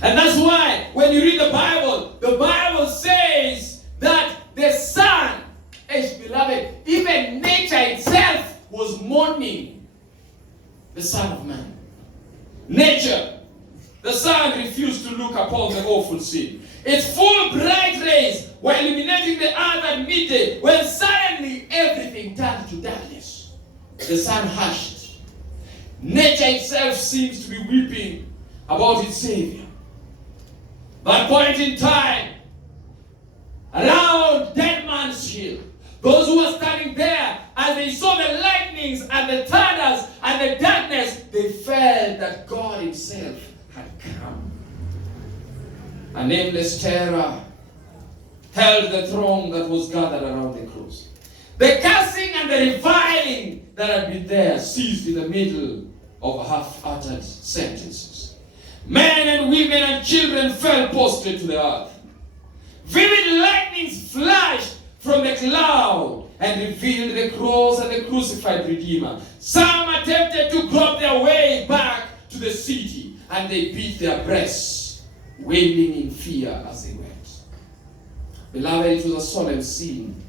And that's why when you read the Bible says that the Son, beloved, even nature itself was mourning the Son of Man. Nature, the sun refused to look upon the awful sin. Its full bright rays were illuminating the earth at midday, when suddenly everything turned to darkness. The sun hushed. Nature itself seems to be weeping about its Savior. That point in time, around Dead Man's Hill, those who were standing there, as they saw the lightnings and the thunders and the darkness, they felt that God himself had come. A nameless terror held the throng that was gathered around the cross. The cursing and the reviling that had been there ceased in the middle of half-uttered sentences. Men and women and children fell prostrate to the earth. Vivid lightnings flashed from the cloud and revealed the cross and the crucified Redeemer. Some attempted to grope their way back to the city, and they beat their breasts, wailing in fear as they went. Beloved, it was a solemn scene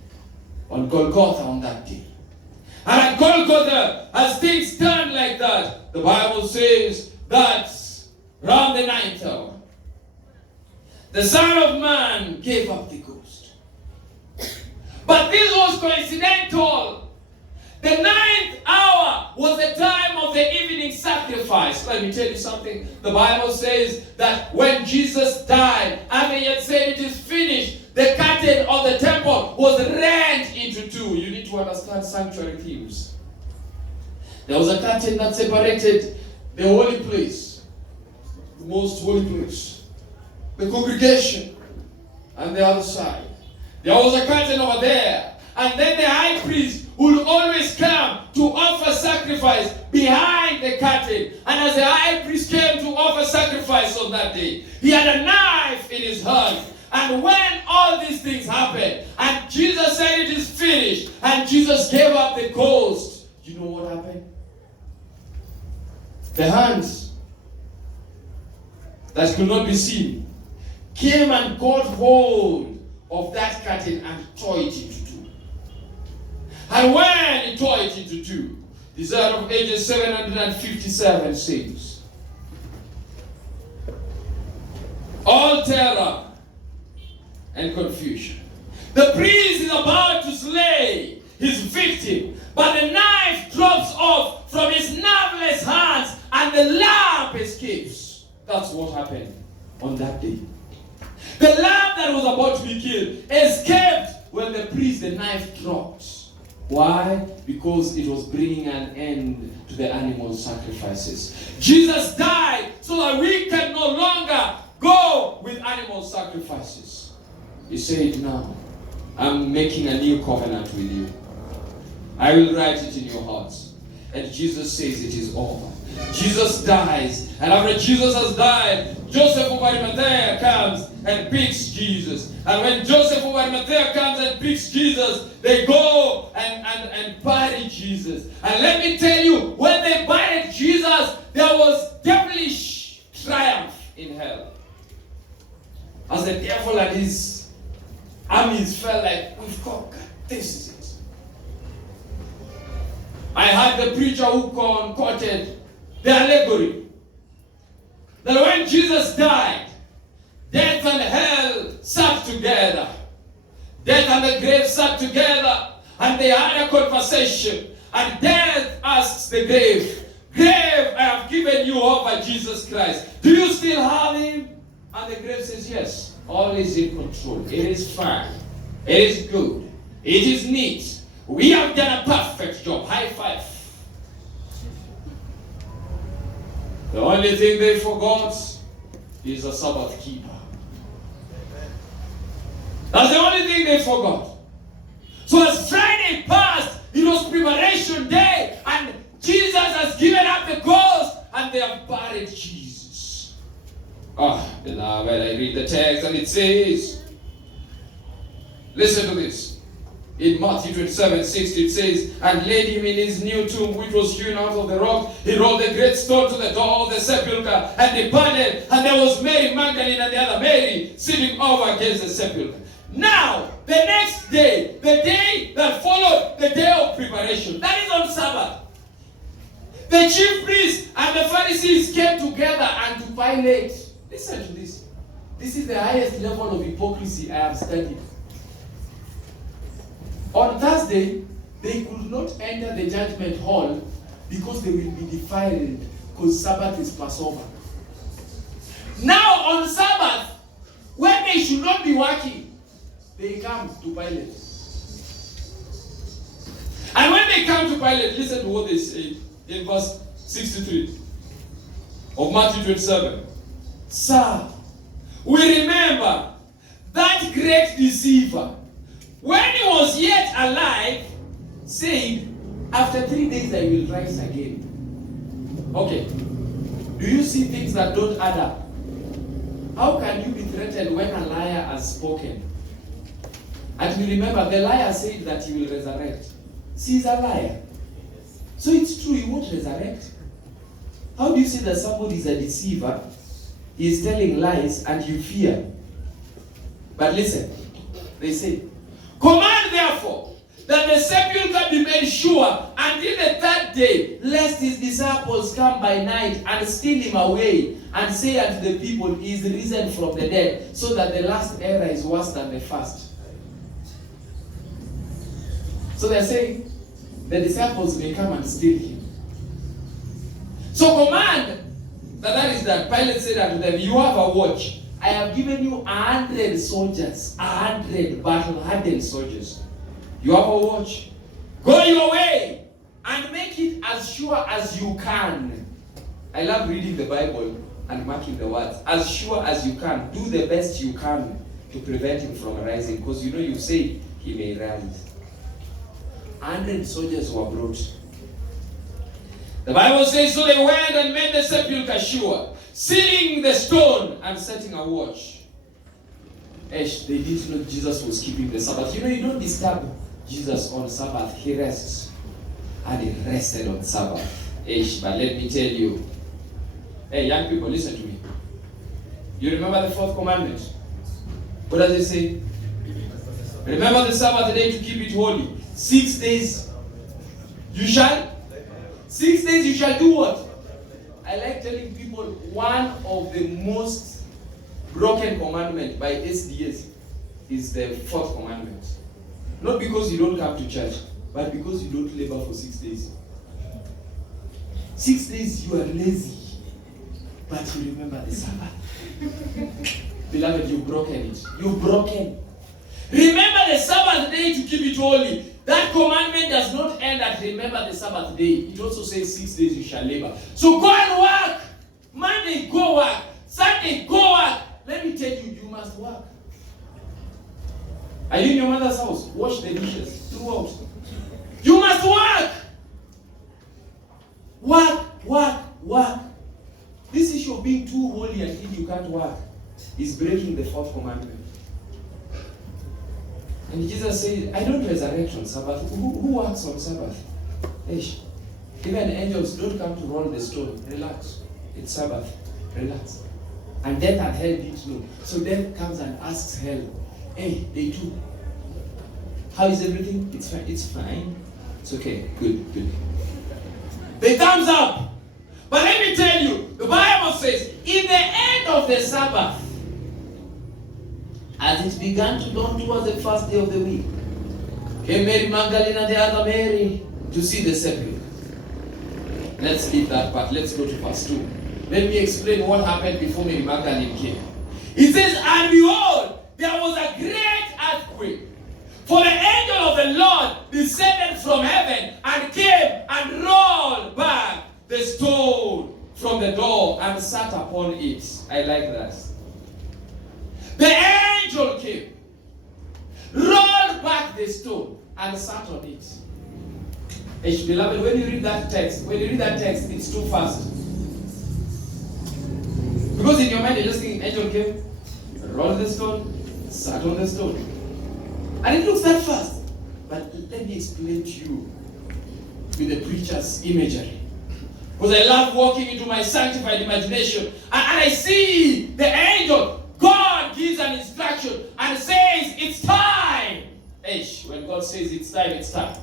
on Golgotha on that day. And at Golgotha, as things turned like that, the Bible says that around the 9th hour, the Son of Man gave up the ghost. But this was coincidental. The 9th hour was the time of the evening sacrifice. Let me tell you something. The Bible says that when Jesus died, and he had said it is finished, the curtain of the temple was rent into two. You need to understand sanctuary themes. There was a curtain that separated the holy place, the most holy place, the congregation, and the other side. There was a curtain over there. And then the high priest would always come to offer sacrifice behind the curtain. And as the high priest came to offer sacrifice on that day, he had a knife in his hand. And when all these things happened, and Jesus said it is finished, and Jesus gave up the ghost, you know what happened? The hands that could not be seen came and got hold of that curtain and tore it into two. And when he tore it into two, Desire of Ages 757 says, all terror and confusion. The priest is about to slay his victim, but the knife drops off from his nerveless hands and the lamb escapes. That's what happened on that day. The lamb that was about to be killed escaped when the priest, the knife dropped. Why? Because it was bringing an end to the animal sacrifices. Jesus died so that we can no longer go with animal sacrifices. He said, now, I'm making a new covenant with you. I will write it in your hearts. And Jesus says it is over. Jesus dies. And after Jesus has died, Joseph of Arimathea comes and picks Jesus. And when Joseph of Arimathea comes and picks Jesus, they go and bury Jesus. And let me tell you, when they buried Jesus, there was devilish triumph in hell. As the devil and his armies felt like, we've got this is it. I heard the preacher who quoted the allegory that when Jesus died, death and hell sat together. Death and the grave sat together, and they had a conversation. And death asks the grave, grave, I have given you over Jesus Christ. Do you still have him? And the grave says, yes, all is in control. It is fine. It is good. It is neat. We have done a perfect job. High five. The only thing they forgot is a Sabbath keeper. That's the only thing they forgot. So as Friday passed, it was preparation day, and Jesus has given up the ghost, and they have buried Jesus. Beloved, I read the text, and it says, listen to this. In Matthew 27:60 it says, and laid him in his new tomb, which was hewn out of the rock. He rolled a great stone to the door of the sepulchre, and departed. And there was Mary Magdalene and the other Mary sitting over against the sepulchre. Now, the next day, the day that followed the day of preparation, that is on Sabbath, the chief priests and the Pharisees came together and to Pilate. Listen to this. This is the highest level of hypocrisy I have studied. On Thursday, they could not enter the judgment hall because they will be defiled, because Sabbath is Passover. Now on Sabbath, when they should not be working, they come to Pilate. And when they come to Pilate, listen to what they say in verse 63 of Matthew 27. Sir, we remember that great deceiver, when he was yet alive, said, after 3 days I will rise again. Okay. Do you see things that don't add up? How can you be threatened when a liar has spoken? And you remember, the liar said that he will resurrect. See, he's a liar. So it's true, he won't resurrect. How do you say that somebody is a deceiver, he is telling lies, and you fear? But listen, they say, command therefore that the sepulchre be made sure until the third day, lest his disciples come by night and steal him away, and say unto the people, he is risen from the dead, so that the last era is worse than the first. So they're saying the disciples may come and steal him. So command that is done. Pilate said unto them, you have a watch. I have given you 100 soldiers, 100 battle-hardened soldiers. You have a watch. Go your way and make it as sure as you can. I love reading the Bible and marking the words. As sure as you can. Do the best you can to prevent him from rising, because you know you say he may rise. 100 soldiers were brought. The Bible says, so they went and made the sepulchre sure, sealing the stone and setting a watch. They didn't know Jesus was keeping the Sabbath. You know, you don't disturb Jesus on Sabbath. He rests. And he rested on Sabbath. But let me tell you. Hey, young people, listen to me. You remember the fourth commandment? What does it say? Remember the Sabbath day to keep it holy. 6 days you shall? 6 days you shall do what? I like telling people one of the most broken commandments by SDS is the fourth commandment. Not because you don't come to church, but because you don't labor for 6 days. 6 days you are lazy, but you remember the Sabbath. Beloved, you've broken it. You've broken. Remember the Sabbath day to keep it holy. That commandment does not end at remember the Sabbath day. It also says 6 days you shall labor. So go and work. Monday, go work. Sunday, go work. Let me tell you, you must work. Are you in your mother's house? Wash the dishes throughout. You must work. Work, work, work. This issue of being too holy until you can't work is breaking the fourth commandment. And Jesus said, I don't resurrect on Sabbath. Who works on Sabbath? Even angels don't come to roll the stone. Relax. It's Sabbath. Relax. And death and hell didn't know. So death comes and asks hell, Hey, day 2. How is everything? It's fine. It's fine. It's okay. Good. The thumbs up. But let me tell you, the Bible says, in the end of the Sabbath, as it began to dawn towards the first day of the week, came Mary Magdalene and the other Mary to see the sepulchre. Let's leave that part. Let's go to verse 2. Let me explain what happened before Mary Magdalene came. It says, and behold, there was a great earthquake. For the angel of the Lord descended from heaven and came and rolled back the stone from the door and sat upon it. I like that. The angel came, rolled back the stone, and sat on it. Beloved, when you read that text, it's too fast. Because in your mind, you're just thinking, angel came, rolled the stone, sat on the stone. And it looks that fast. But let me explain to you with the preacher's imagery. Because I love walking into my sanctified imagination. And I see the angel. God gives an instruction and says, it's time. When God says it's time, it's time.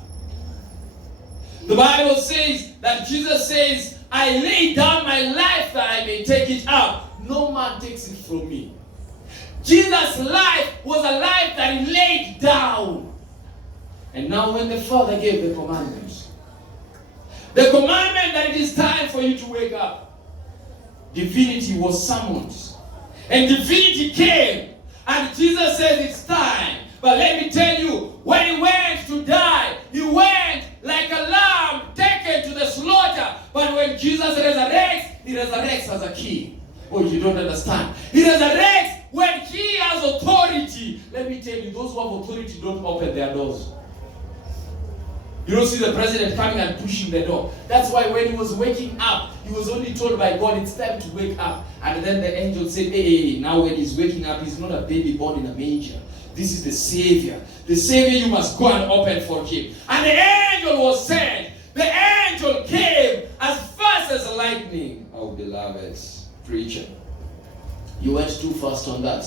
The Bible says that Jesus says, I lay down my life that I may take it up. No man takes it from me. Jesus' life was a life that he laid down. And now when the Father gave the commandment that it is time for you to wake up, divinity was summoned. And divinity came. And Jesus says it's time. But let me tell you, when he went to die, he went like a lamb taken to the slaughter. But when Jesus resurrects, he resurrects as a king. Oh, you don't understand. He resurrects when he has authority. Let me tell you, those who have authority don't open their doors. You don't see the president coming and pushing the door. That's why when he was waking up, he was only told by God, it's time to wake up. And then the angel said, hey, now when he's waking up, he's not a baby born in a manger. This is the Savior. The Savior you must go and open for him. And the angel was sent. The angel came as fast as lightning. Oh, beloved preacher, you went too fast on that.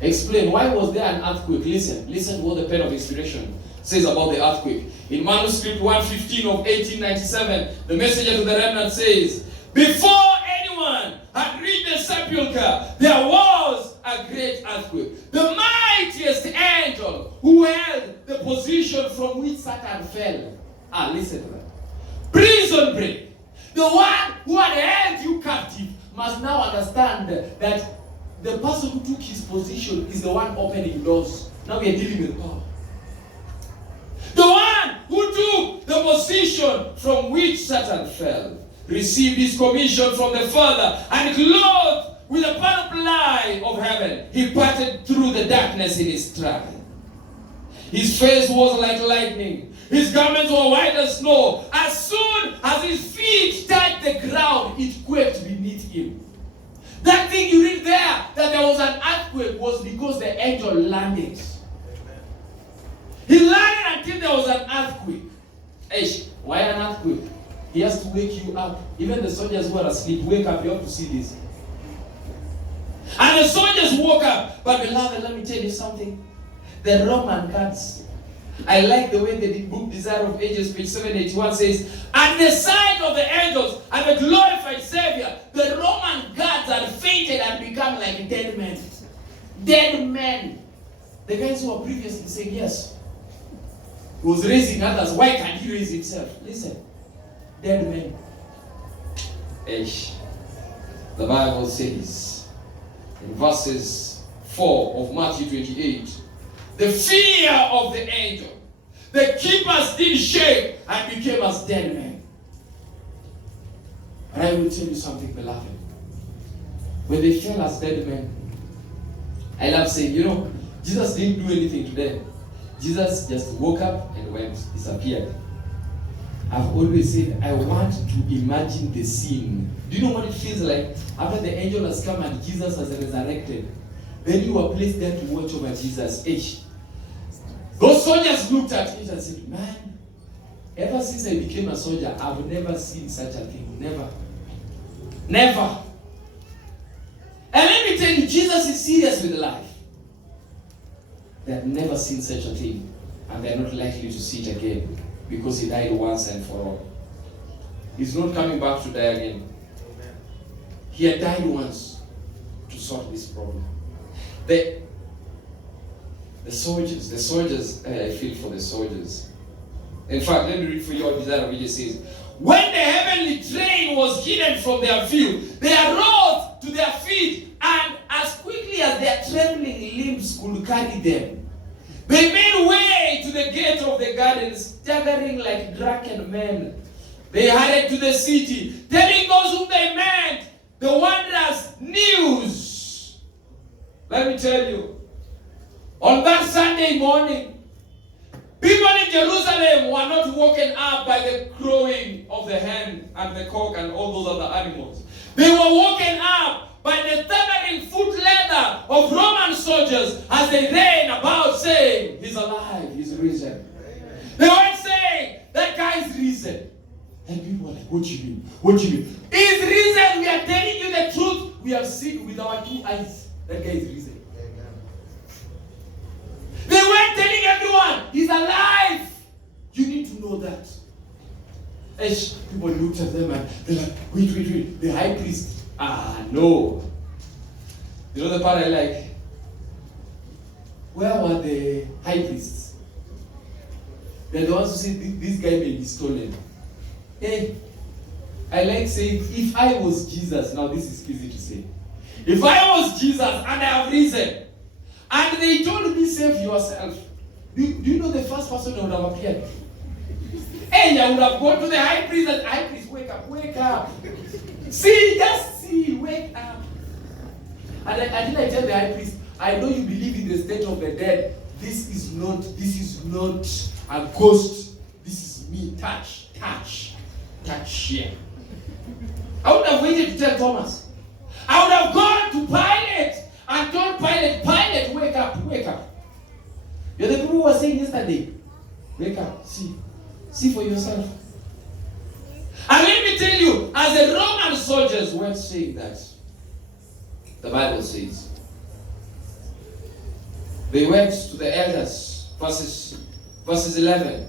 Explain, why was there an earthquake? Listen to what the pen of inspiration says about the earthquake. In manuscript 115 of 1897, the messenger to the remnant says, before anyone had reached the sepulchre, there was a great earthquake. The mightiest angel who held the position from which Satan fell. Listen to that. Prison break. The one who had held you captive must now understand that the person who took his position is the one opening doors. Now we are dealing with power. The one who took the position from which Satan fell received his commission from the Father and clothed with a panoply of heaven, he parted through the darkness in his stride. His face was like lightning. His garments were white as snow. As soon as his feet touched the ground, it quaked beneath him. That thing you read there, that there was an earthquake, was because the angel landed. He landed until there was an earthquake. Why an earthquake? He has to wake you up. Even the soldiers who are asleep, wake up, you have to see this. And the soldiers woke up. But beloved, let me tell you something. The Roman guards, I like the way the book Desire of Ages, page 781 says, at the sight of the angels and the glorified Savior, the Roman guards had fainted and become like dead men. Dead men. The guys who were previously saying yes, he was raising others. Why can't he raise himself? Listen, dead men. The Bible says in verses 4 of Matthew 28, the fear of the angel, the keepers did shake and became as dead men. And I will tell you something, beloved. When they fell as dead men, I love saying, Jesus didn't do anything to them. Jesus just woke up and went, disappeared. I've always said, I want to imagine the scene. Do you know what it feels like? After the angel has come and Jesus has resurrected, then you are placed there to watch over Jesus. Those soldiers looked at it and said, man, ever since I became a soldier, I've never seen such a thing. Never. Never. And let me tell you, Jesus is serious with life. They had never seen such a thing, and they're not likely to see it again because he died once and for all. He's not coming back to die again. He had died once to solve this problem. The soldiers, I feel for the soldiers. In fact, let me read for you what Isaiah really says. When the heavenly train was hidden from their view, they arose to their feet, and as quickly as their trembling limbs could carry them, they made way to the gate of the garden, staggering like drunken men. They hurried to the city, telling those whom they met the wondrous news. Let me tell you, on that Sunday morning, people in Jerusalem were not woken up by the crowing of the hen and the cock and all those other animals. They were woken up by the thundering foot leather of Roman soldiers as they ran about saying, "He's alive, he's risen." They weren't saying, "That guy's risen." And people were like, "What do you mean? What do you mean?" He's risen. We are telling you the truth. We have seen with our 2 eyes. That guy is risen. They weren't telling everyone, "He's alive." You need to know that. As people looked at them and they're like, wait. The high priest. No. You know the part I like? Where were the high priests? They're the ones who said, "This guy may be stolen." Hey, I like saying, if I was Jesus, now this is easy to say. If I was Jesus and I have risen, and they told me, "Save yourself," do you know the first person that would have appeared? Hey, I would have gone to the high priest and, "High priest, wake up. See, just see, wake up." And until I tell the high priest, "I know you believe in the state of the dead. This is not a ghost. This is me. Touch here." I would have waited to tell Thomas. I would have gone to Pilate and told Pilate, wake up. You're the people who were saying yesterday, "Wake up, see for yourself." And let me tell you, as the Roman soldiers were saying that, the Bible says, they went to the elders, verses 11.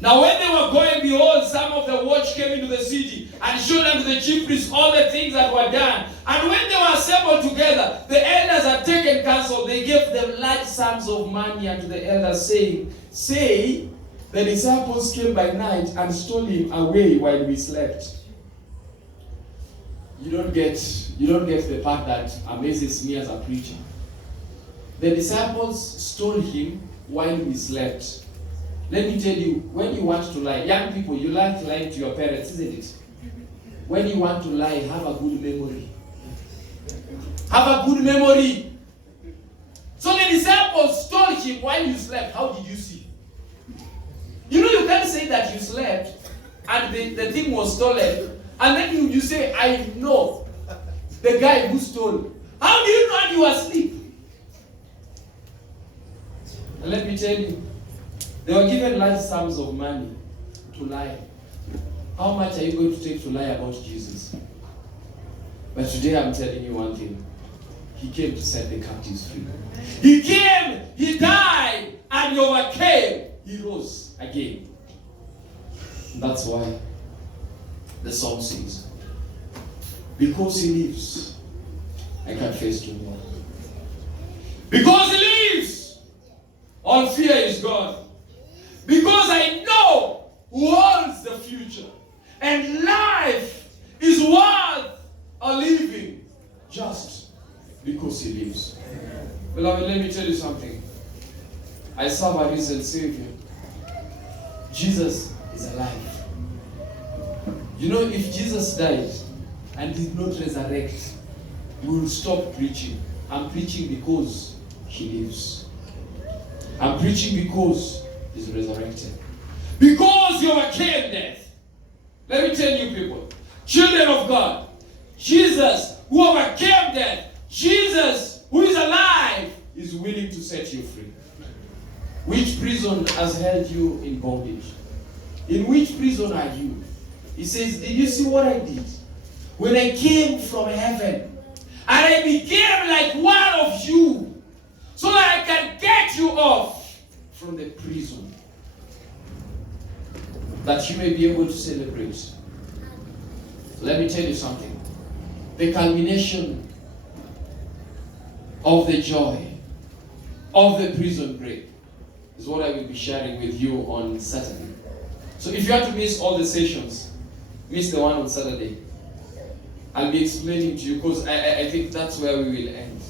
Now when they were going, behold, some of the watch came into the city and showed unto the chief priests all the things that were done. And when they were assembled together, the elders had taken counsel. They gave them large sums of money unto the elders, saying, "Say, the disciples came by night and stole him away while we slept." You don't get the part that amazes me as a preacher. The disciples stole him while we slept. Let me tell you, when you want to lie, young people, you like lying to your parents, isn't it? When you want to lie, have a good memory. Have a good memory. So the disciples stole him while you slept. How did you see? You know, you can't say that you slept and the thing was stolen, and then you say, "I know the guy who stole." How do you know you were asleep? And let me tell you, they were given large sums of money to lie. How much are you going to take to lie about Jesus? But today I'm telling you one thing. He came to set the captives free. He came, he died, and he overcame. He rose again. And that's why the song says, "Because he lives, I can face tomorrow. Because he lives, all fear is gone. Because I know who holds the future. And life is worth a living just because he lives." Beloved, let me tell you something. I serve a risen Savior. Jesus is alive. You know, if Jesus died and did not resurrect, we will stop preaching. I'm preaching because he lives. I'm preaching because he's resurrected. Because he overcame death. Let me tell you people, children of God, Jesus who overcame death, Jesus who is alive, is willing to set you free. Which prison has held you in bondage? In which prison are you? He says, "Did you see what I did? When I came from heaven, and I became like one of you, so that I can get you off from the prison, that you may be able to celebrate. So let me tell you something. The culmination of the joy of the prison break is what I will be sharing with you on Saturday. So if you have to miss all the sessions, miss the one on Saturday. I'll be explaining to you, because I think that's where we will end.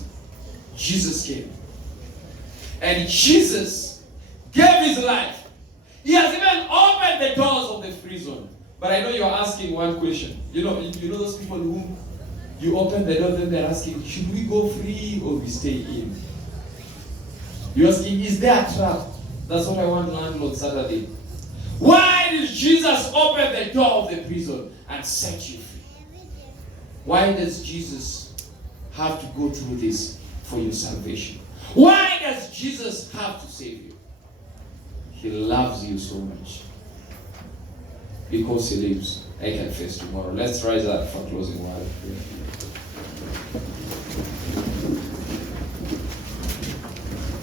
Jesus came. And Jesus gave his life. He has even opened the doors of the prison. But I know you're asking one question. You know those people whom you open the door, then they're asking, should we go free or we stay in? You're asking, is there a trap? That's what I want to learn on Saturday. Why did Jesus open the door of the prison and set you free? Why does Jesus have to go through this for your salvation? Why does Jesus have to save you? He loves you so much. Because he lives, I can face tomorrow. Let's rise up for closing while we pray.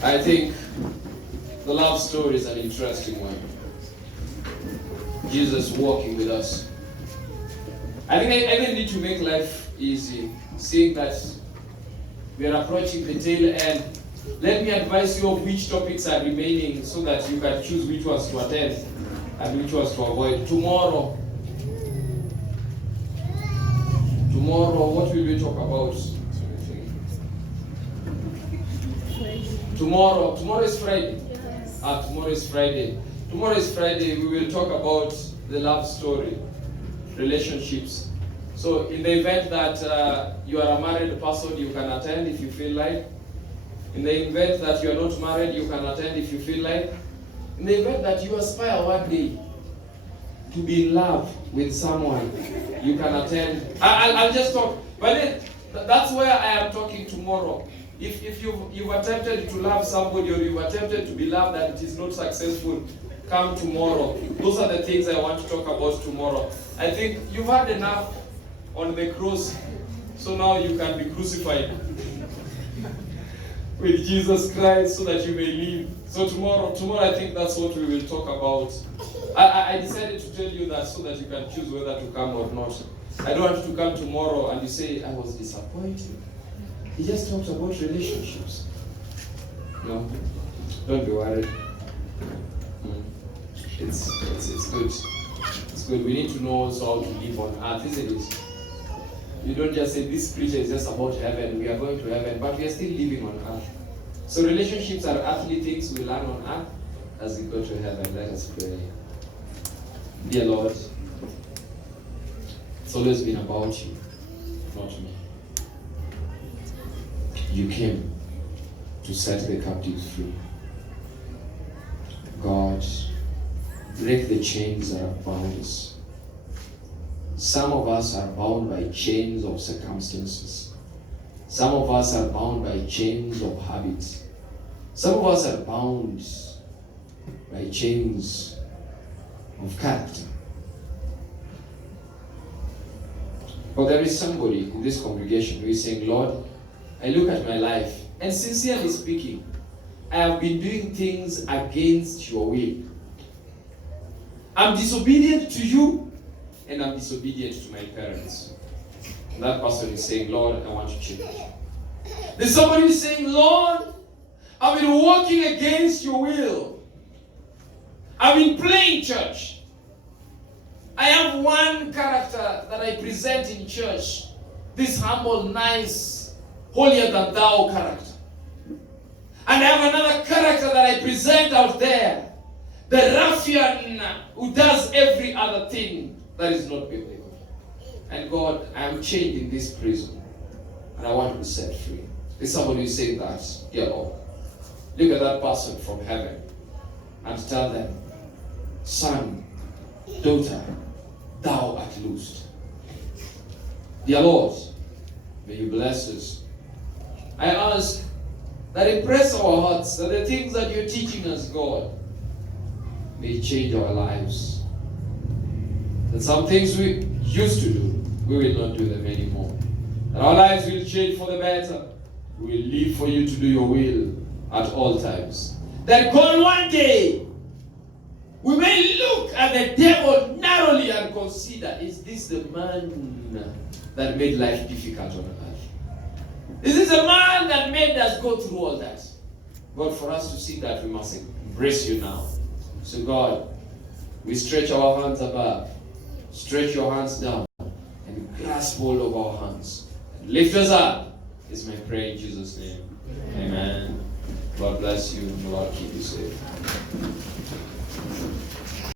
I think the love story is an interesting one. Jesus walking with us. I think I even need to make life easy, seeing that we are approaching the tail end. Let me advise you of which topics are remaining so that you can choose which ones to attend and which ones to avoid. Tomorrow, what will we talk about? Tomorrow is Friday. Yes. Tomorrow is Friday. Tomorrow is Friday. We will talk about the love story, relationships. So in the event that you are a married person, you can attend if you feel like. In the event that you are not married, you can attend if you feel like. In the event that you aspire one day to be in love with someone, you can attend. I'll just talk. But then, that's where I am talking tomorrow. If you've attempted to love somebody, or you've attempted to be loved and it is not successful, come tomorrow. Those are the things I want to talk about tomorrow. I think you've had enough on the cross, so now you can be crucified with Jesus Christ so that you may live. So tomorrow I think that's what we will talk about. I decided to tell you that so that you can choose whether to come or not. I don't want you to come tomorrow and you say, I was disappointed. He just talked about relationships. No, don't be worried. It's good. It's good. We need to know also how to live on earth, isn't it? You don't just say this preacher is just about heaven. We are going to heaven, but we are still living on earth. So relationships are earthly things we learn on earth as we go to heaven. Let us pray. Dear Lord, it's always been about you, not me. You came to set the captives free. God, break the chains that have bound us. Some of us are bound by chains of circumstances. Some of us are bound by chains of habits. Some of us are bound by chains of character. But there is somebody in this congregation who is saying, Lord, I look at my life, and sincerely speaking, I have been doing things against your will. I'm disobedient to you, and I'm disobedient to my parents. And that person is saying, Lord, I want to change. There's somebody who's saying, Lord, I've been walking against your will. I've been playing church. I have one character that I present in church. This humble, nice, holier than thou character. And I have another character that I present out there. The ruffian who does every other thing that is not biblical. And God, I am chained in this prison. And I want to be set free. There's somebody who is saying that, dear Lord. Look at that person from heaven and tell them, son, daughter, thou art loosed. Dear Lord, may you bless us. I ask that impress our hearts, that the things that you're teaching us, God, may change our lives. That some things we used to do, we will not do them anymore. That our lives will change for the better. We will live for you to do your will. at all times. That God one day, we may look at the devil narrowly and consider, is this the man that made life difficult on earth? Is this the man that made us go through all that? God, for us to see that, we must embrace you now. So God, we stretch our hands above, stretch your hands down, and grasp hold of our hands. And lift us up, is my prayer in Jesus' name. Amen. God bless you, and Lord keep you safe.